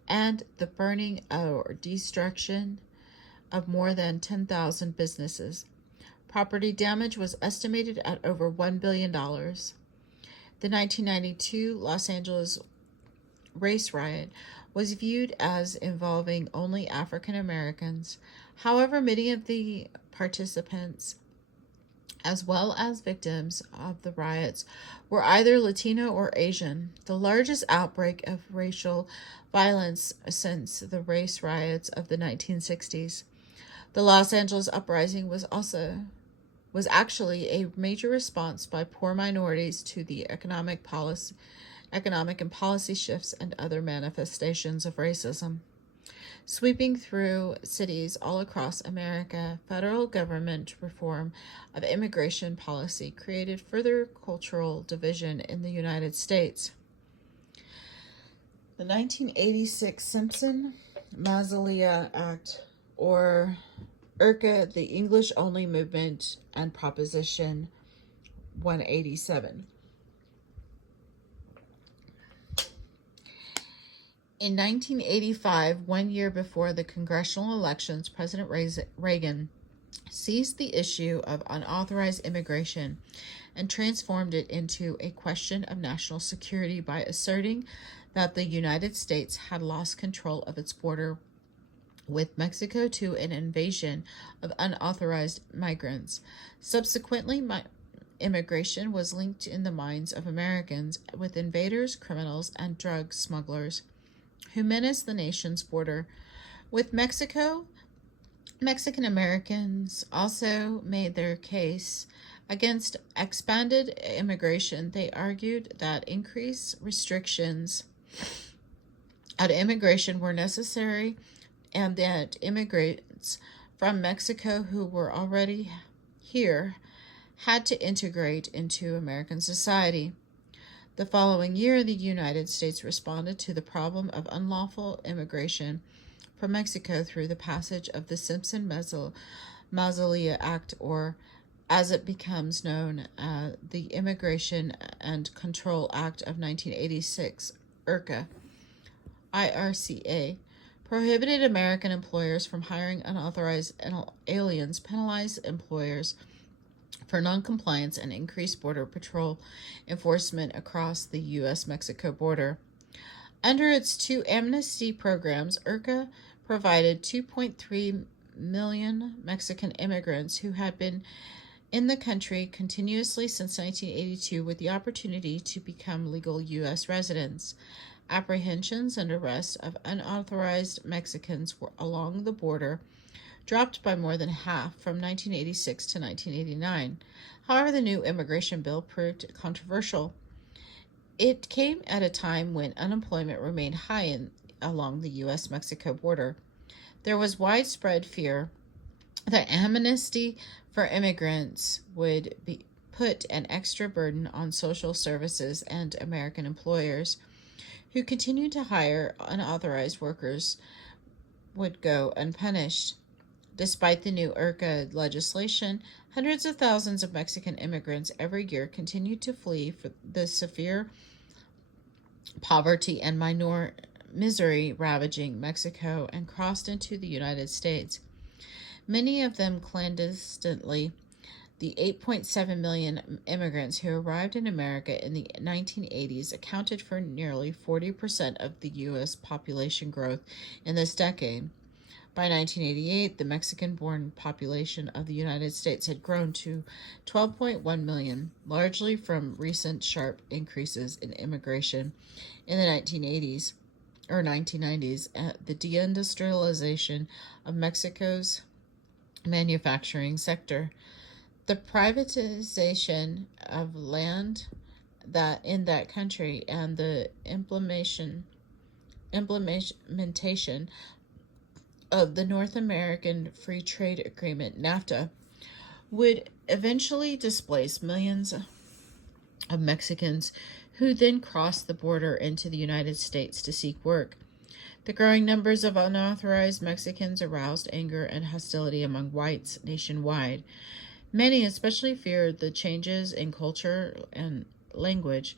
and the burning or destruction of more than 10,000 businesses. Property damage was estimated at over $1 billion. The 1992 Los Angeles race riot was viewed as involving only African Americans. However, many of the participants, as well as victims of the riots, were either Latino or Asian. The largest outbreak of racial violence since the race riots of the 1960s. The Los Angeles uprising was also was actually a major response by poor minorities to the economic and policy shifts and other manifestations of racism. Sweeping through cities all across America, federal government reform of immigration policy created further cultural division in the United States. The 1986 Simpson-Mazzillia Act, or IRCA, the English-only movement, and Proposition 187. In 1985, 1 year before the congressional elections, President Reagan seized the issue of unauthorized immigration and transformed it into a question of national security by asserting that the United States had lost control of its border with Mexico to an invasion of unauthorized migrants. Subsequently, immigration was linked in the minds of Americans with invaders, criminals, and drug smugglers who menaced the nation's border with Mexico. Mexican Americans also made their case against expanded immigration. They argued that increased restrictions on immigration were necessary and that immigrants from Mexico who were already here had to integrate into American society. The following year, the United States responded to the problem of unlawful immigration from Mexico through the passage of the Simpson-Mazzillia Act, or as it becomes known, the Immigration and Control Act of 1986, IRCA. Prohibited American employers from hiring unauthorized aliens, penalized employers for noncompliance, and increased border patrol enforcement across the U.S.-Mexico border. Under its two amnesty programs, IRCA provided 2.3 million Mexican immigrants who had been in the country continuously since 1982 with the opportunity to become legal U.S. residents. Apprehensions and arrests of unauthorized Mexicans along the border dropped by more than half from 1986 to 1989. However, the new immigration bill proved controversial. It came at a time when unemployment remained high along the U.S.-Mexico border. There was widespread fear that amnesty for immigrants would put an extra burden on social services, and American employers who continued to hire unauthorized workers would go unpunished. Despite the new IRCA legislation, hundreds of thousands of Mexican immigrants every year continued to flee for the severe poverty and misery ravaging Mexico and crossed into the United States. Many of them clandestinely. The 8.7 million immigrants who arrived in America in the 1980s accounted for nearly 40% of the U.S. population growth in this decade. By 1988, the Mexican-born population of the United States had grown to 12.1 million, largely from recent sharp increases in immigration in the 1990s, the deindustrialization of Mexico's manufacturing sector, the privatization of land in that country, and the implementation of the North American Free Trade Agreement, NAFTA, would eventually displace millions of Mexicans who then crossed the border into the United States to seek work. The growing numbers of unauthorized Mexicans aroused anger and hostility among whites nationwide. Many especially feared the changes in culture and language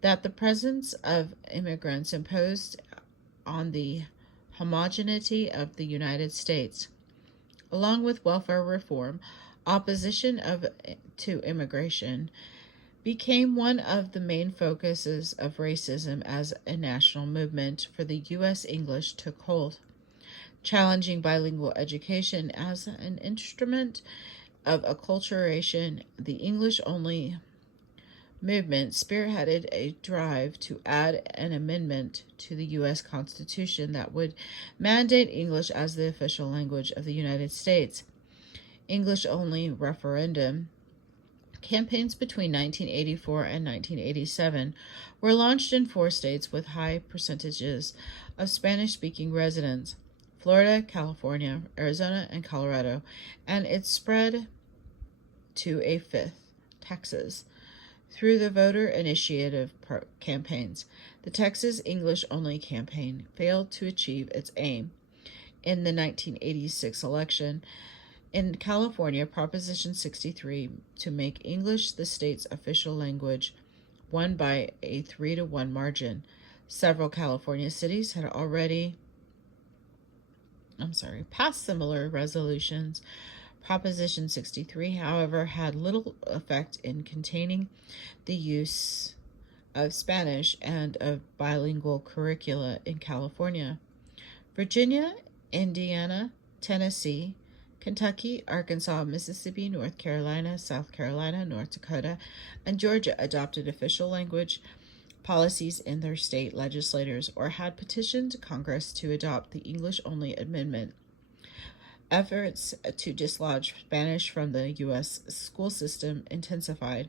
that the presence of immigrants imposed on the homogeneity of the United States. Along with welfare reform, opposition to immigration became one of the main focuses of racism as a national movement for the U.S. English took hold. Challenging bilingual education as an instrument of acculturation, the English-only movement spearheaded a drive to add an amendment to the U.S. Constitution that would mandate English as the official language of the United States. English-only referendum, campaigns between 1984 and 1987 were launched in 4 states with high percentages of Spanish-speaking residents: Florida, California, Arizona, and Colorado, and it spread to a 5th, Texas, through the voter initiative campaigns. The Texas English-only campaign failed to achieve its aim in the 1986 election. In California, Proposition 63, to make English the state's official language, won by a 3-to-1 margin. Several California cities had already passed similar resolutions. Proposition 63, however, had little effect in containing the use of Spanish and of bilingual curricula in California. Virginia, Indiana, Tennessee, Kentucky, Arkansas, Mississippi, North Carolina, South Carolina, North Dakota, and Georgia adopted official language policies in their state legislatures or had petitioned Congress to adopt the English-only amendment. Efforts to dislodge Spanish from the U.S. school system intensified.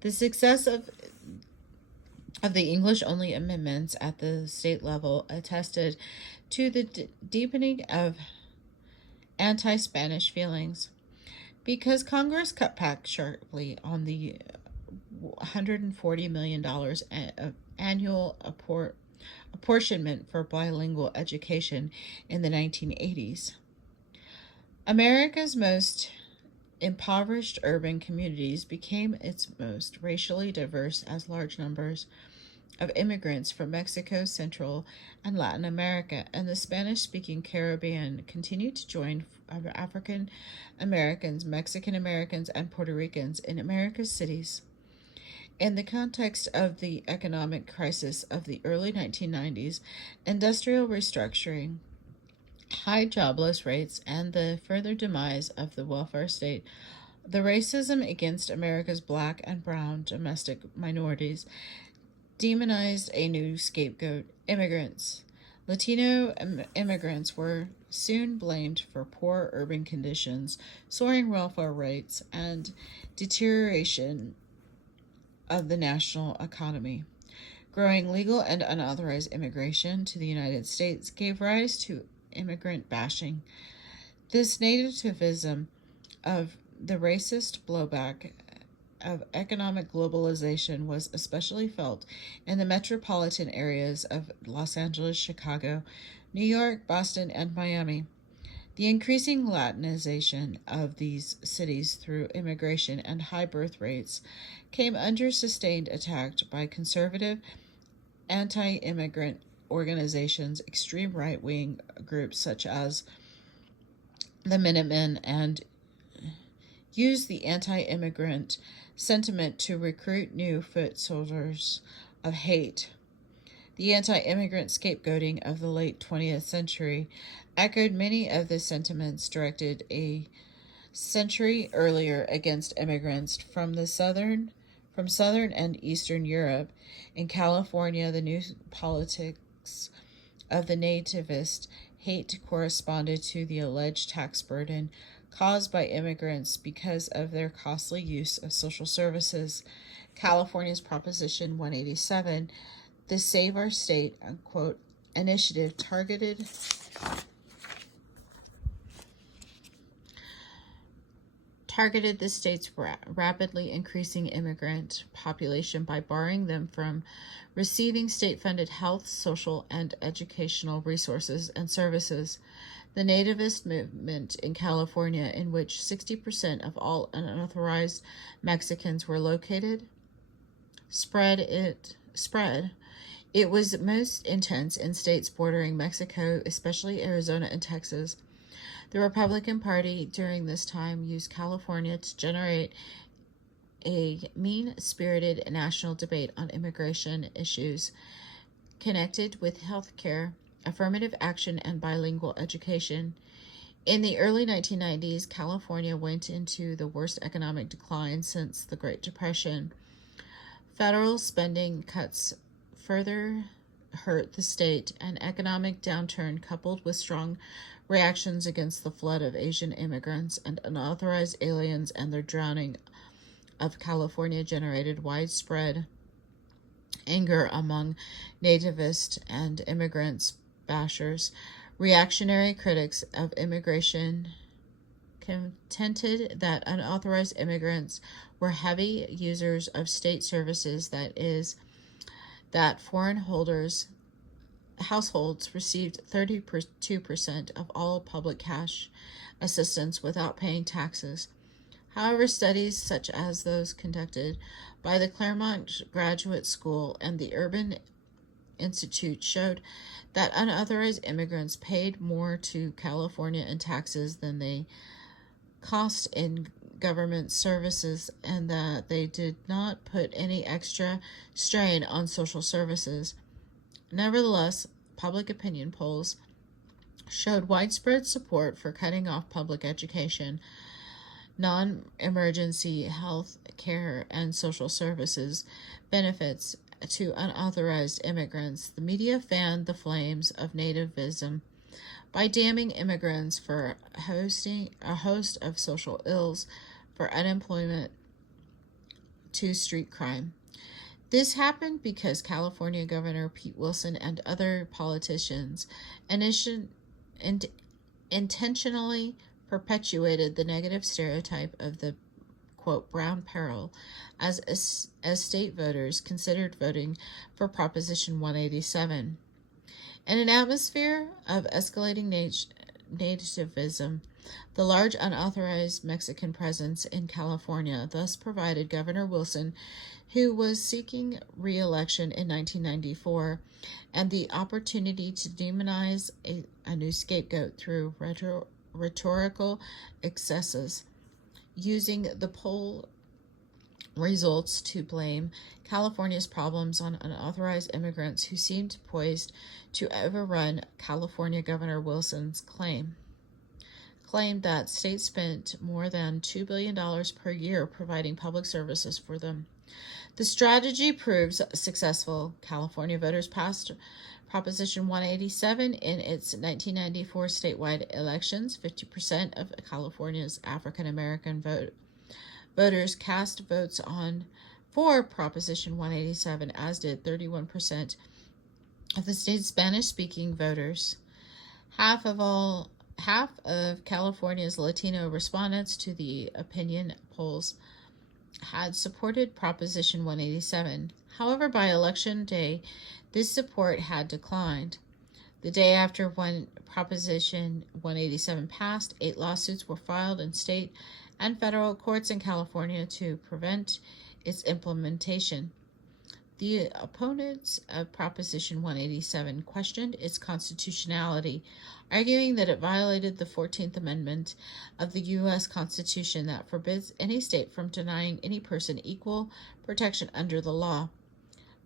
The success of the English-only amendments at the state level attested to the deepening of anti-Spanish feelings. Because Congress cut back sharply on the $140 million of annual apportionment for bilingual education in the 1980s. America's most impoverished urban communities became its most racially diverse as large numbers of immigrants from Mexico, Central, and Latin America, and the Spanish-speaking Caribbean continued to join African Americans, Mexican Americans, and Puerto Ricans in America's cities. In the context of the economic crisis of the early 1990s, industrial restructuring, high jobless rates, and the further demise of the welfare state, the racism against America's black and brown domestic minorities demonized a new scapegoat: immigrants. Latino immigrants were soon blamed for poor urban conditions, soaring welfare rates, and deterioration of the national economy. Growing legal and unauthorized immigration to the United States gave rise to immigrant bashing. This nativism of the racist blowback of economic globalization was especially felt in the metropolitan areas of Los Angeles, Chicago, New York, Boston, and Miami. The increasing Latinization of these cities through immigration and high birth rates came under sustained attack by conservative, anti-immigrant organizations, extreme right-wing groups such as the Minutemen, and used the anti-immigrant sentiment to recruit new foot soldiers of hate. The anti-immigrant scapegoating of the late 20th century echoed many of the sentiments directed a century earlier against immigrants from southern and eastern Europe. In California, the new politics of the nativist hate corresponded to the alleged tax burden caused by immigrants because of their costly use of social services. California's Proposition 187, the Save Our State, unquote, initiative targeted the state's rapidly increasing immigrant population by barring them from receiving state-funded health, social, and educational resources and services. The nativist movement in California, in which 60% of all unauthorized Mexicans were located, spread. It was most intense in states bordering Mexico, especially Arizona and Texas. The Republican Party during this time used California to generate a mean-spirited national debate on immigration issues connected with health care, affirmative action, and bilingual education. In the early 1990s, California went into the worst economic decline since the Great Depression. Federal spending cuts further hurt the state. An economic downturn coupled with strong reactions against the flood of Asian immigrants and unauthorized aliens and their drowning of California generated widespread anger among nativist and immigrants bashers. Reactionary critics of immigration contended that unauthorized immigrants were heavy users of state services, that is, that foreign households received 32% of all public cash assistance without paying taxes. However, studies such as those conducted by the Claremont Graduate School and the Urban Institute showed that unauthorized immigrants paid more to California in taxes than they cost in government services, and that they did not put any extra strain on social services. Nevertheless, public opinion polls showed widespread support for cutting off public education, non-emergency health care, and social services benefits to unauthorized immigrants. The media fanned the flames of nativism by damning immigrants for hosting a host of social ills, for unemployment to street crime. This happened because California Governor Pete Wilson and other politicians intentionally perpetuated the negative stereotype of the, quote, brown peril as state voters considered voting for Proposition 187. In an atmosphere of escalating nativism, the large unauthorized Mexican presence in California thus provided Governor Wilson, who was seeking re-election in 1994, and the opportunity to demonize a new scapegoat through rhetorical excesses, using the poll results to blame California's problems on unauthorized immigrants who seemed poised to overrun California Governor Wilson's claimed that states spent more than $2 billion per year providing public services for them. The strategy proves successful. California voters passed Proposition 187 in its 1994 statewide elections. 50% of California's African American voters cast votes for Proposition 187, as did 31% of the state's Spanish-speaking voters. Half of California's Latino respondents to the opinion polls had supported Proposition 187. However, by election day, this support had declined. The day after Proposition 187 passed, 8 lawsuits were filed in state and federal courts in California to prevent its implementation. The opponents of Proposition 187 questioned its constitutionality, arguing that it violated the 14th Amendment of the U.S. Constitution that forbids any state from denying any person equal protection under the law.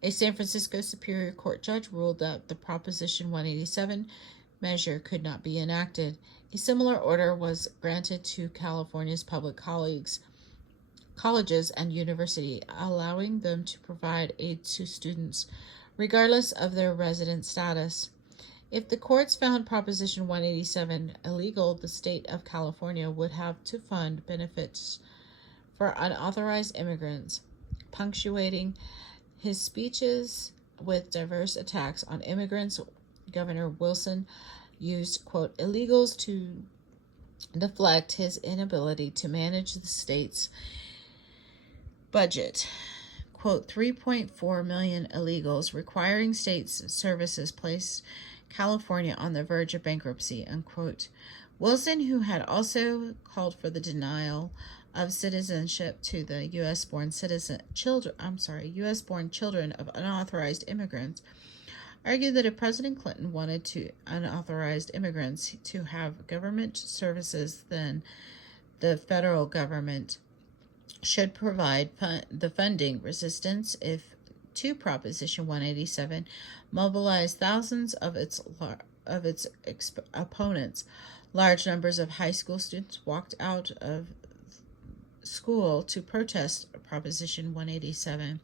A San Francisco Superior Court judge ruled that the Proposition 187 measure could not be enacted. A similar order was granted to California's public colleges and universities, allowing them to provide aid to students, regardless of their resident status. If the courts found Proposition 187 illegal, the state of California would have to fund benefits for unauthorized immigrants, punctuating his speeches with diverse attacks on immigrants. Governor Wilson used, quote, illegals to deflect his inability to manage the state's budget. Quote, 3.4 million illegals requiring state services placed California on the verge of bankruptcy, unquote. Wilson, who had also called for the denial of citizenship to the U.S.-born children of unauthorized immigrants, argued that if President Clinton wanted unauthorized immigrants to have government services, then the federal government should provide the funding. Resistance to Proposition 187 mobilized thousands of its opponents. Large numbers of high school students walked out of school to protest Proposition 187.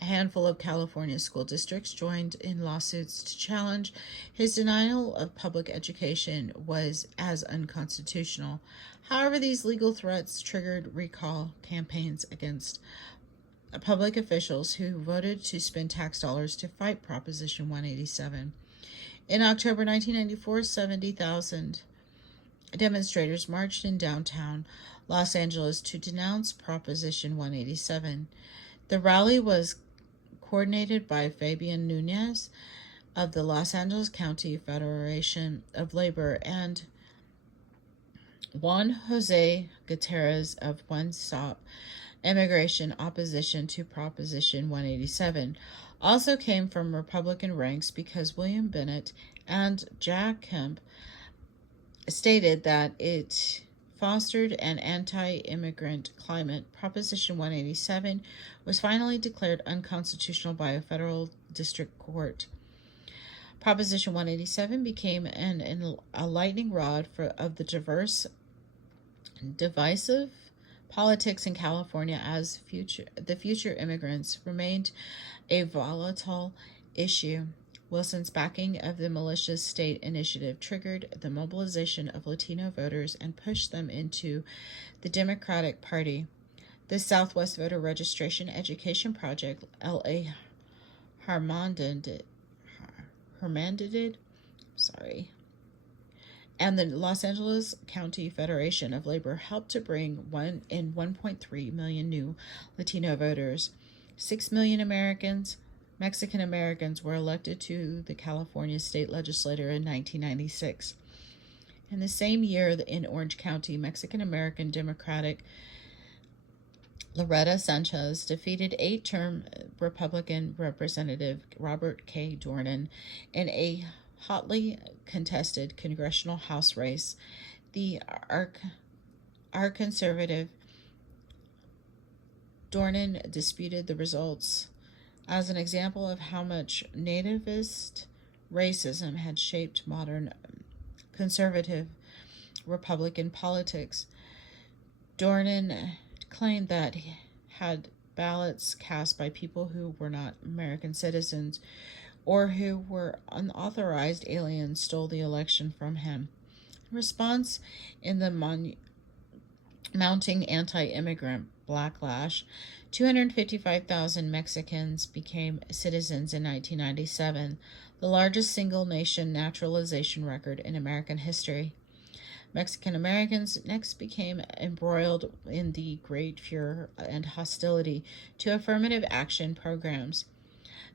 A handful of California school districts joined in lawsuits to challenge his denial of public education was as unconstitutional. However, these legal threats triggered recall campaigns against public officials who voted to spend tax dollars to fight Proposition 187. In October 1994, 70,000 demonstrators marched in downtown Los Angeles to denounce Proposition 187. The rally was coordinated by Fabian Nunez of the Los Angeles County Federation of Labor and Juan Jose Gutierrez of One Stop Immigration. Opposition to Proposition 187 also came from Republican ranks because William Bennett and Jack Kemp stated that it fostered an anti-immigrant climate. Proposition 187 was finally declared unconstitutional by a federal district court. Proposition 187 became a lightning rod of the divisive politics in California as the future immigrants remained a volatile issue. Wilson's backing of the malicious state initiative triggered the mobilization of Latino voters and pushed them into the Democratic Party. The Southwest Voter Registration Education Project, L.A. Hermandad, and the Los Angeles County Federation of Labor helped to bring 1.3 million new Latino voters. 6 million Mexican Americans were elected to the California state legislature in 1996. In the same year, in Orange County, Mexican American Democratic Loretta Sanchez defeated 8-term Republican Representative Robert K. Dornan in a hotly contested congressional House race. The conservative Dornan disputed the results as an example of how much nativist racism had shaped modern conservative Republican politics. Dornan claimed that he had ballots cast by people who were not American citizens or who were unauthorized aliens stole the election from him. In response, in the mounting anti-immigrant backlash, 255,000 Mexicans became citizens in 1997, the largest single-nation naturalization record in American history. Mexican Americans next became embroiled in the great furor and hostility to affirmative action programs.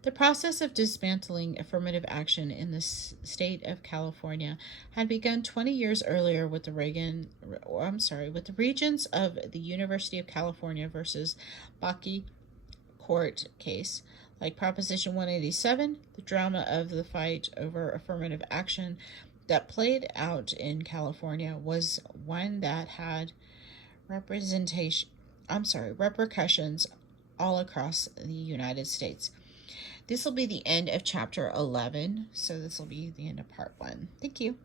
The process of dismantling affirmative action in the state of California had begun 20 years earlier with the Regents of the University of California versus Bakke court case. Like Proposition 187, the drama of the fight over affirmative action that played out in California was one that had repercussions all across the United States. This will be the end of chapter 11, so this will be the end of part 1. Thank you.